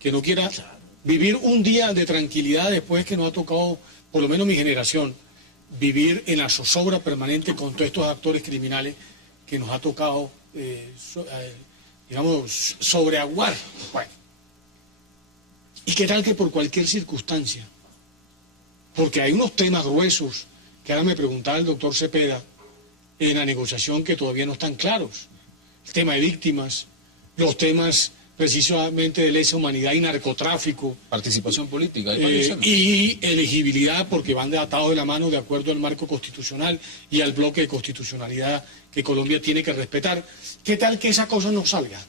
que no quiera vivir un día de tranquilidad después que nos ha tocado, por lo menos mi generación, vivir en la zozobra permanente con todos estos actores criminales que nos ha tocado, digamos, sobreaguar. Bueno, ¿Y qué tal que por cualquier circunstancia? Porque hay unos temas gruesos que ahora me preguntaba el doctor Cepeda en la negociación que todavía no están claros. El tema de víctimas, los temas precisamente de lesa humanidad y narcotráfico. Participación política. Hay y elegibilidad, porque van atados de la mano de acuerdo al marco constitucional y al bloque de constitucionalidad que Colombia tiene que respetar. ¿Qué tal que esa cosa no salga?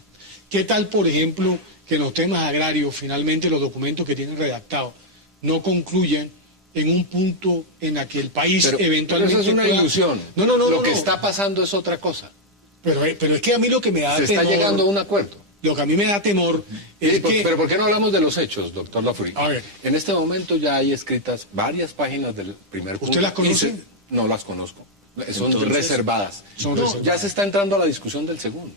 ¿Qué tal, por ejemplo, que en los temas agrarios finalmente los documentos que tienen redactados no concluyan en un punto en el que el país eventualmente... Pero eso es una ilusión. No, lo que está pasando es otra cosa. Pero es que a mí lo que me da temor... Se está llegando a un acuerdo. Lo que a mí me da temor es que... Pero ¿por qué no hablamos de los hechos, doctor Lafuri? A ver. En este momento ya hay escritas varias páginas del primer punto. ¿Usted las conoce? No las conozco. Son Entonces, reservadas. reservadas. Ya se está entrando a la discusión del segundo.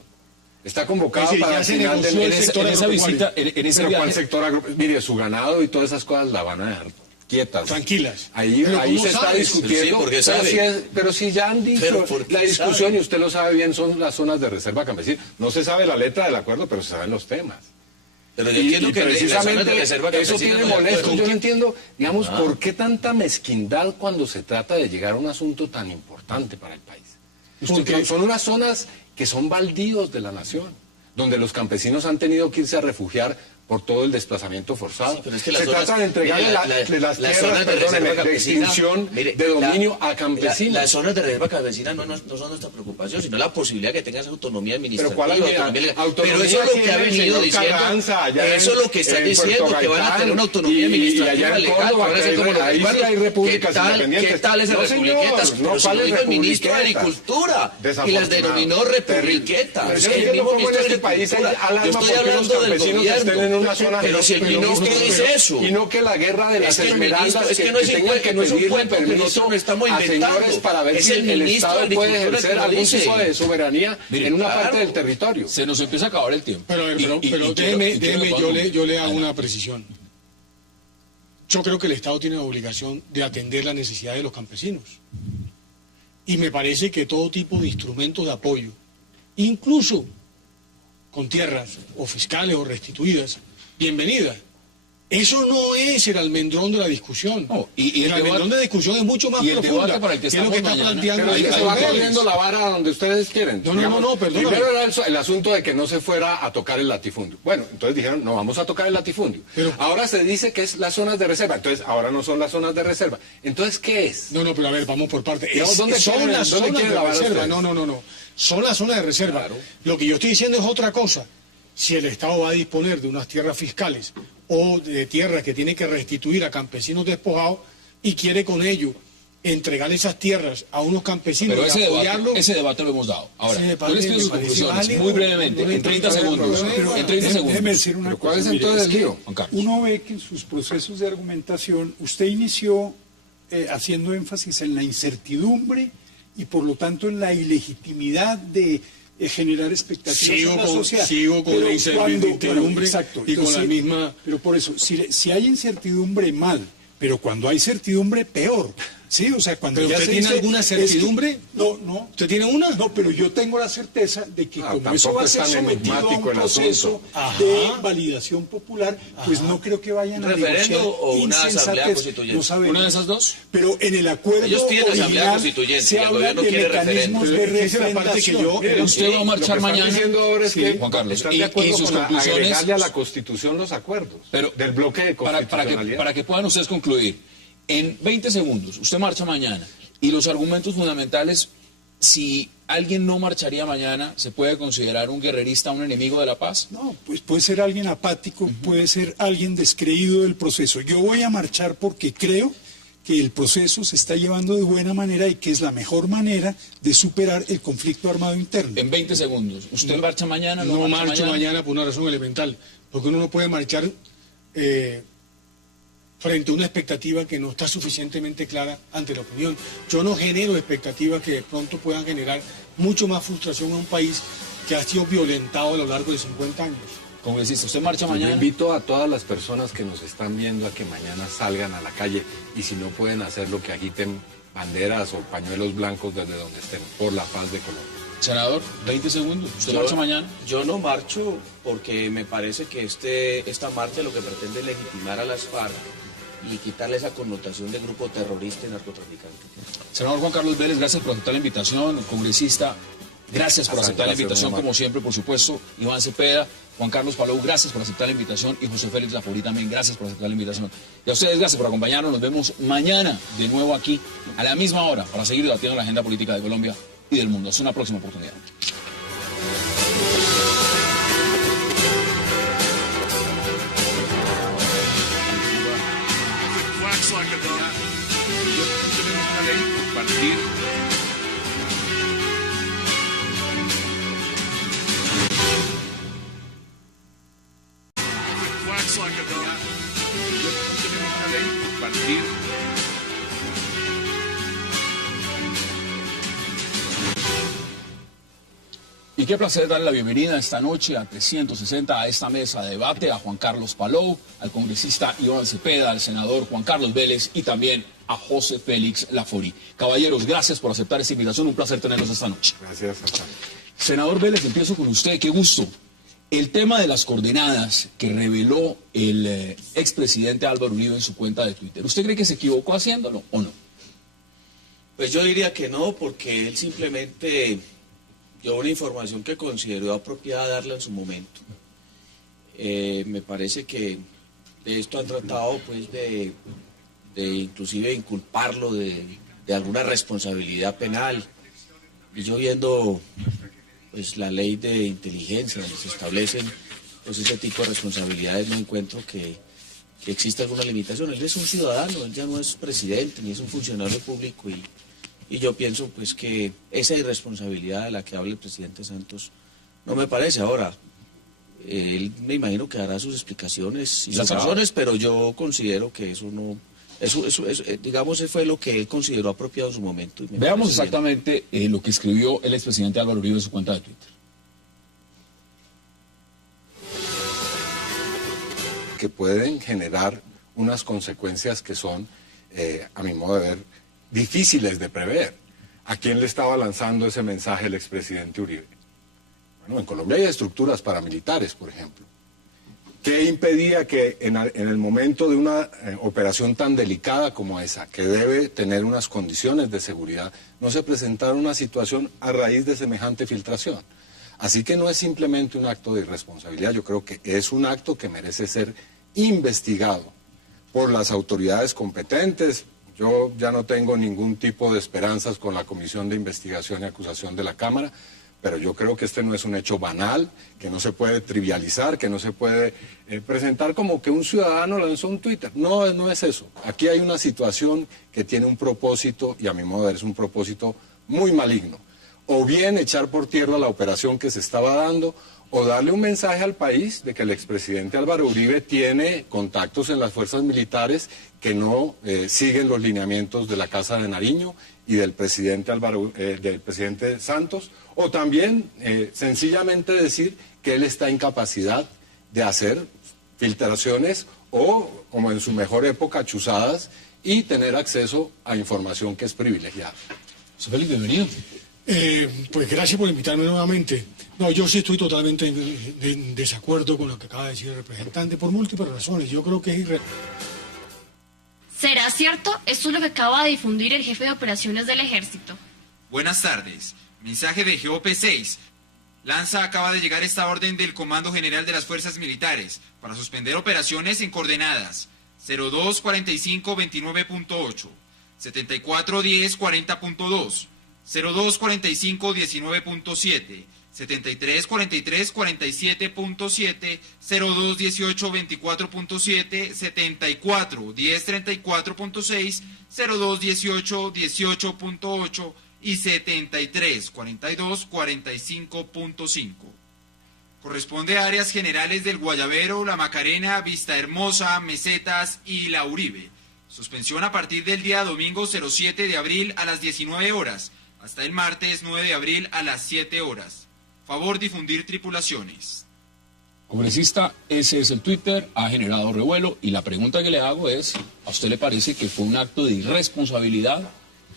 Está convocado decir, para ya se negoció el sector en esa visita, en ese Pero viaje... ¿cuál sector agropecuario? Mire, su ganado y todas esas cosas la van a dejar quietas. Tranquilas. Ahí se está discutiendo. Pero si ya han dicho, la discusión, y usted lo sabe bien, son las zonas de reserva campesina. No se sabe la letra del acuerdo, pero se saben los temas. Pero yo entiendo que precisamente eso tiene molesto. Yo no entiendo, digamos, Ah. por qué tanta mezquindad cuando se trata de llegar a un asunto tan importante para el país. Porque son unas zonas que son baldíos de la nación, donde los campesinos han tenido que irse a refugiar por todo el desplazamiento forzado. Sí, pero es que se trata de entregarle las tierras, perdóneme, de extinción, de dominio a campesinos. Las zonas de reserva campesina no son nuestra preocupación, sino la posibilidad que tengan esa autonomía administrativa. Pero eso es lo que ha venido diciendo. Eso es lo que están diciendo, que van a tener una autonomía administrativa legal, que van a ser como los ¿Qué tal esas republiquetas? Pero si lo dijo el ministro de Agricultura y las denominó republiquetas. Es que el mismo ministro de Agricultura. Yo estoy hablando del gobierno. Pero si el ministro dice eso. Y no que la guerra de las esmeraldas es que no es un cuento que nosotros estamos inventando. Para ver si el Estado puede ejercer algún tipo de soberanía en una parte del territorio. Se nos empieza a acabar el tiempo. Pero déjeme, yo le hago una precisión. Yo creo que el Estado tiene la obligación de atender las necesidades de los campesinos. Y me parece que todo tipo de instrumentos de apoyo, incluso con tierras o fiscales o restituidas, bienvenida. Eso no es el almendrón de la discusión. No, y el almendrón de la discusión es mucho más profunda. Para el que es lo que está planteando. Pero ahí se va corriendo la vara donde ustedes quieren. No, perdón. Primero era el asunto de que no se fuera a tocar el latifundio. Bueno, entonces dijeron, no vamos a tocar el latifundio. Pero ahora se dice que es las zonas de reserva. Entonces, ahora no son las zonas de reserva. Entonces, ¿qué es? No, pero a ver, vamos por parte. ¿Dónde son las zonas de reserva? No. Son las zonas de reserva. Claro. Lo que yo estoy diciendo es otra cosa. Si el Estado va a disponer de unas tierras fiscales o de tierras que tiene que restituir a campesinos despojados y quiere con ello entregar esas tierras a unos campesinos y apoyarlos... ese debate lo hemos dado. Ahora, ¿cuáles son sus conclusiones? Muy brevemente, en 30 segundos. Déjeme decir una cosa. ¿Cuál es entonces el lío? Uno ve que en sus procesos de argumentación usted inició haciendo énfasis en la incertidumbre y por lo tanto en la ilegitimidad de generar expectativas en la sociedad. Sigo con la incertidumbre exacto, y con la misma... Pero por eso, si hay incertidumbre, mal, pero cuando hay certidumbre, peor. Sí, o sea, cuando ¿Pero ya usted se tiene dice, alguna certidumbre? No. ¿Usted tiene una? No, pero yo tengo la certeza de que como eso va a ser sometido a un proceso Ajá. de validación popular, pues no creo que vayan a negociar ¿Referendo o una asamblea insensatez. constituyente? No sabemos. ¿Una de esas dos? Pero en el acuerdo Ellos tienen asamblea original constituyente se y el habla gobierno de quiere mecanismos de referendo. Esa es la parte que referendación. Usted va a marchar mañana. Lo que están diciendo ahora es que Juan Carlos, están de acuerdo y sus con conclusiones... agregarle a la Constitución los acuerdos del bloque de constitucionalidad. Para que puedan ustedes concluir, en 20 segundos, usted marcha mañana, y los argumentos fundamentales, si alguien no marcharía mañana, ¿se puede considerar un guerrerista, un enemigo de la paz? No, pues puede ser alguien apático, puede ser alguien descreído del proceso. Yo voy a marchar porque creo que el proceso se está llevando de buena manera y que es la mejor manera de superar el conflicto armado interno. En 20 segundos, ¿usted marcha mañana? No marcho mañana por una razón elemental, porque uno no puede marchar frente a una expectativa que no está suficientemente clara ante la opinión. Yo no genero expectativas que de pronto puedan generar mucho más frustración a un país que ha sido violentado a lo largo de 50 años. Como decís, ¿usted marcha Yo mañana? invito a todas las personas que nos están viendo a que mañana salgan a la calle y si no pueden hacerlo, que agiten banderas o pañuelos blancos desde donde estén, por la paz de Colombia. Senador, 20 segundos. ¿Usted marcha mañana? Yo no marcho porque me parece que esta marcha lo que pretende es legitimar a las FARC y quitarle esa connotación de grupo terrorista y narcotraficante. Senador Juan Carlos Vélez, gracias por aceptar la invitación. Congresista, gracias por aceptar la invitación, como siempre, por supuesto. Iván Cepeda, Juan Carlos Palou, gracias por aceptar la invitación. Y José Félix Laforí también, gracias por aceptar la invitación. Y a ustedes, gracias por acompañarnos. Nos vemos mañana de nuevo aquí, a la misma hora, para seguir debatiendo la agenda política de Colombia y del mundo. Hasta una próxima oportunidad. Y qué placer darle la bienvenida esta noche a 360 a esta mesa de debate a Juan Carlos Palou, al congresista Iván Cepeda, al senador Juan Carlos Vélez y también a José Félix Laforí. Caballeros, gracias por aceptar esta invitación, un placer tenerlos esta noche. Gracias. Senador Vélez, empiezo con usted, qué gusto. El tema de las coordenadas que reveló el expresidente Álvaro Uribe en su cuenta de Twitter, ¿usted cree que se equivocó haciéndolo o no? Pues yo diría que no, porque él simplemente dio una información que consideró apropiada darla en su momento. Me parece que de esto han tratado pues de inclusive inculparlo de alguna responsabilidad penal. Y yo viendo pues la ley de inteligencia donde se establecen pues ese tipo de responsabilidades, no encuentro que exista alguna limitación. Él es un ciudadano, él ya no es presidente ni es un funcionario público y yo pienso pues que esa irresponsabilidad de la que habla el presidente Santos no me parece. Ahora, él me imagino que dará sus explicaciones y sus razones, pero yo considero que eso no, digamos, fue lo que él consideró apropiado en su momento. Y veamos exactamente lo que escribió el expresidente Álvaro Uribe en su cuenta de Twitter. Que pueden generar unas consecuencias que son, a mi modo de ver, difíciles de prever. ¿A quién le estaba lanzando ese mensaje el expresidente Uribe? Bueno, en Colombia hay estructuras paramilitares, por ejemplo. ¿Qué impedía que en el momento de una operación tan delicada como esa, que debe tener unas condiciones de seguridad, no se presentara una situación a raíz de semejante filtración? Así que no es simplemente un acto de irresponsabilidad, yo creo que es un acto que merece ser investigado por las autoridades competentes. Yo ya no tengo ningún tipo de esperanzas con la Comisión de Investigación y Acusación de la Cámara, pero yo creo que este no es un hecho banal, que no se puede trivializar, que no se puede presentar como que un ciudadano lanzó un Twitter. No, no es eso. Aquí hay una situación que tiene un propósito, y a mi modo de ver es un propósito muy maligno. O bien echar por tierra la operación que se estaba dando, o darle un mensaje al país de que el expresidente Álvaro Uribe tiene contactos en las fuerzas militares que no siguen los lineamientos de la Casa de Nariño y del presidente del presidente Santos, o también sencillamente decir que él está en capacidad de hacer filtraciones o, como en su mejor época, chuzadas y tener acceso a información que es privilegiada. José Félix, bienvenido. Pues gracias por invitarme nuevamente. No, yo sí estoy totalmente en desacuerdo con lo que acaba de decir el representante por múltiples razones. Yo creo que es ¿Será cierto? Esto es lo que acaba de difundir el jefe de operaciones del Ejército. Buenas tardes. Mensaje de GOP6. Lanza acaba de llegar esta orden del Comando General de las Fuerzas Militares para suspender operaciones en coordenadas 024529.8, 741040.2, 024519.7, 734347.7, 021824.7, 741034.6, 021818.8 y 734245.5. Corresponde a áreas generales del Guayabero, La Macarena, Vista Hermosa, Mesetas y La Uribe. Suspensión a partir del día domingo 07 de abril a las 19 horas, hasta el martes 9 de abril a las 7 horas. Favor difundir tripulaciones. Congresista, ese es el Twitter, ha generado revuelo y la pregunta que le hago es, ¿a usted le parece que fue un acto de irresponsabilidad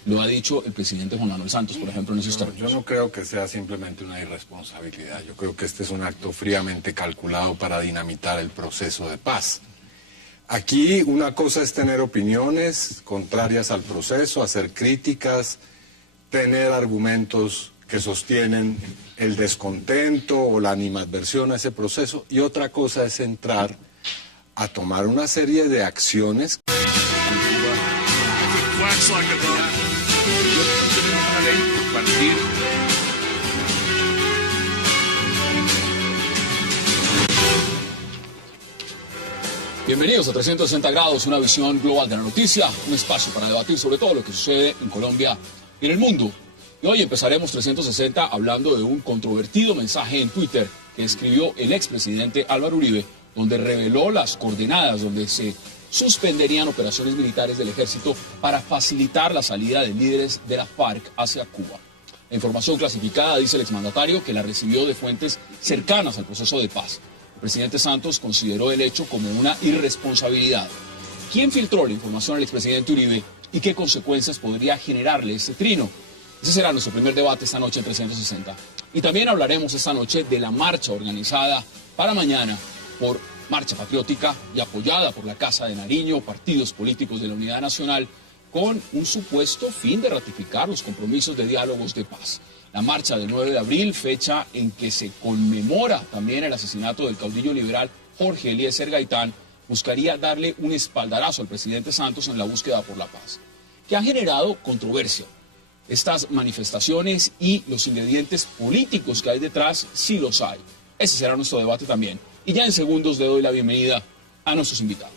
lo ha dicho el presidente Juan Manuel Santos, por ejemplo, en esos términos. Yo no creo que sea simplemente una irresponsabilidad. Yo creo que este es un acto fríamente calculado para dinamitar el proceso de paz. Aquí una cosa es tener opiniones contrarias al proceso, hacer críticas, tener argumentos que sostienen el descontento o la animadversión a ese proceso, y otra cosa es entrar a tomar una serie de acciones. Bienvenidos a 360 grados, una visión global de la noticia, un espacio para debatir sobre todo lo que sucede en Colombia y en el mundo. Y hoy empezaremos 360 hablando de un controvertido mensaje en Twitter que escribió el expresidente Álvaro Uribe, donde reveló las coordenadas donde se suspenderían operaciones militares del ejército para facilitar la salida de líderes de la FARC hacia Cuba. La información clasificada dice el exmandatario que la recibió de fuentes cercanas al proceso de paz. El presidente Santos consideró el hecho como una irresponsabilidad. ¿Quién filtró la información al expresidente Uribe y qué consecuencias podría generarle este trino? Ese será nuestro primer debate esta noche en 360. Y también hablaremos esta noche de la marcha organizada para mañana por Marcha Patriótica y apoyada por la Casa de Nariño, partidos políticos de la Unidad Nacional, con un supuesto fin de ratificar los compromisos de diálogos de paz. La marcha del 9 de abril, fecha en que se conmemora también el asesinato del caudillo liberal Jorge Eliezer Gaitán, buscaría darle un espaldarazo al presidente Santos en la búsqueda por la paz, que ha generado controversia. Estas manifestaciones y los ingredientes políticos que hay detrás, sí los hay. Ese será nuestro debate también. Y ya en segundos le doy la bienvenida a nuestros invitados.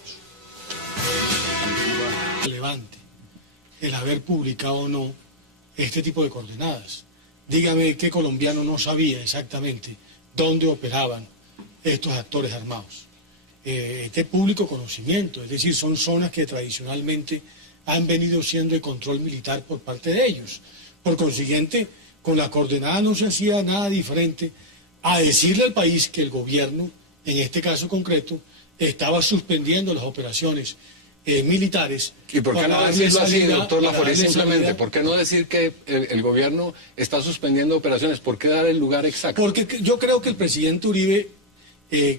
Relevante el haber publicado o no este tipo de coordenadas. Dígame qué colombiano no sabía exactamente dónde operaban estos actores armados. Este público conocimiento, es decir, son zonas que tradicionalmente han venido siendo de control militar por parte de ellos. Por consiguiente, con la coordenada no se hacía nada diferente a decirle al país que el gobierno, en este caso concreto, estaba suspendiendo las operaciones militares. ¿Y por qué no decirlo así, doctor Laforet, simplemente? ¿Por qué no decir que el gobierno está suspendiendo operaciones? ¿Por qué dar el lugar exacto? Porque yo creo que el presidente Uribe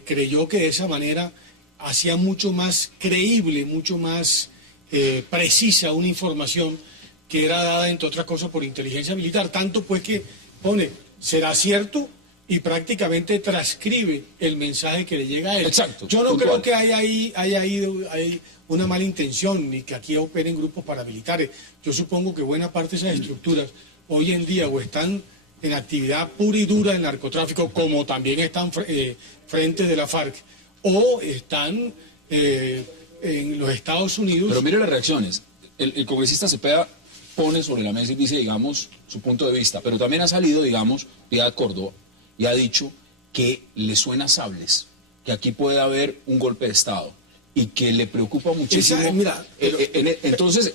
creyó que de esa manera hacía mucho más creíble, mucho más precisa una información que era dada, entre otras cosas, por inteligencia militar. Tanto pues que pone, será cierto, y prácticamente transcribe el mensaje que le llega a él. Exacto. Yo no creo que haya ahí una mala intención, ni que aquí operen grupos paramilitares. Yo supongo que buena parte de esas estructuras hoy en día o están en actividad pura y dura del narcotráfico, como también están frente de la FARC, o están en los Estados Unidos. Pero mire las reacciones. El congresista Cepeda pone sobre la mesa y dice, digamos, su punto de vista, pero también ha salido, digamos, Piedad Córdoba, y ha dicho que le suena sables, que aquí puede haber un golpe de Estado y que le preocupa muchísimo. Mira, pero, entonces,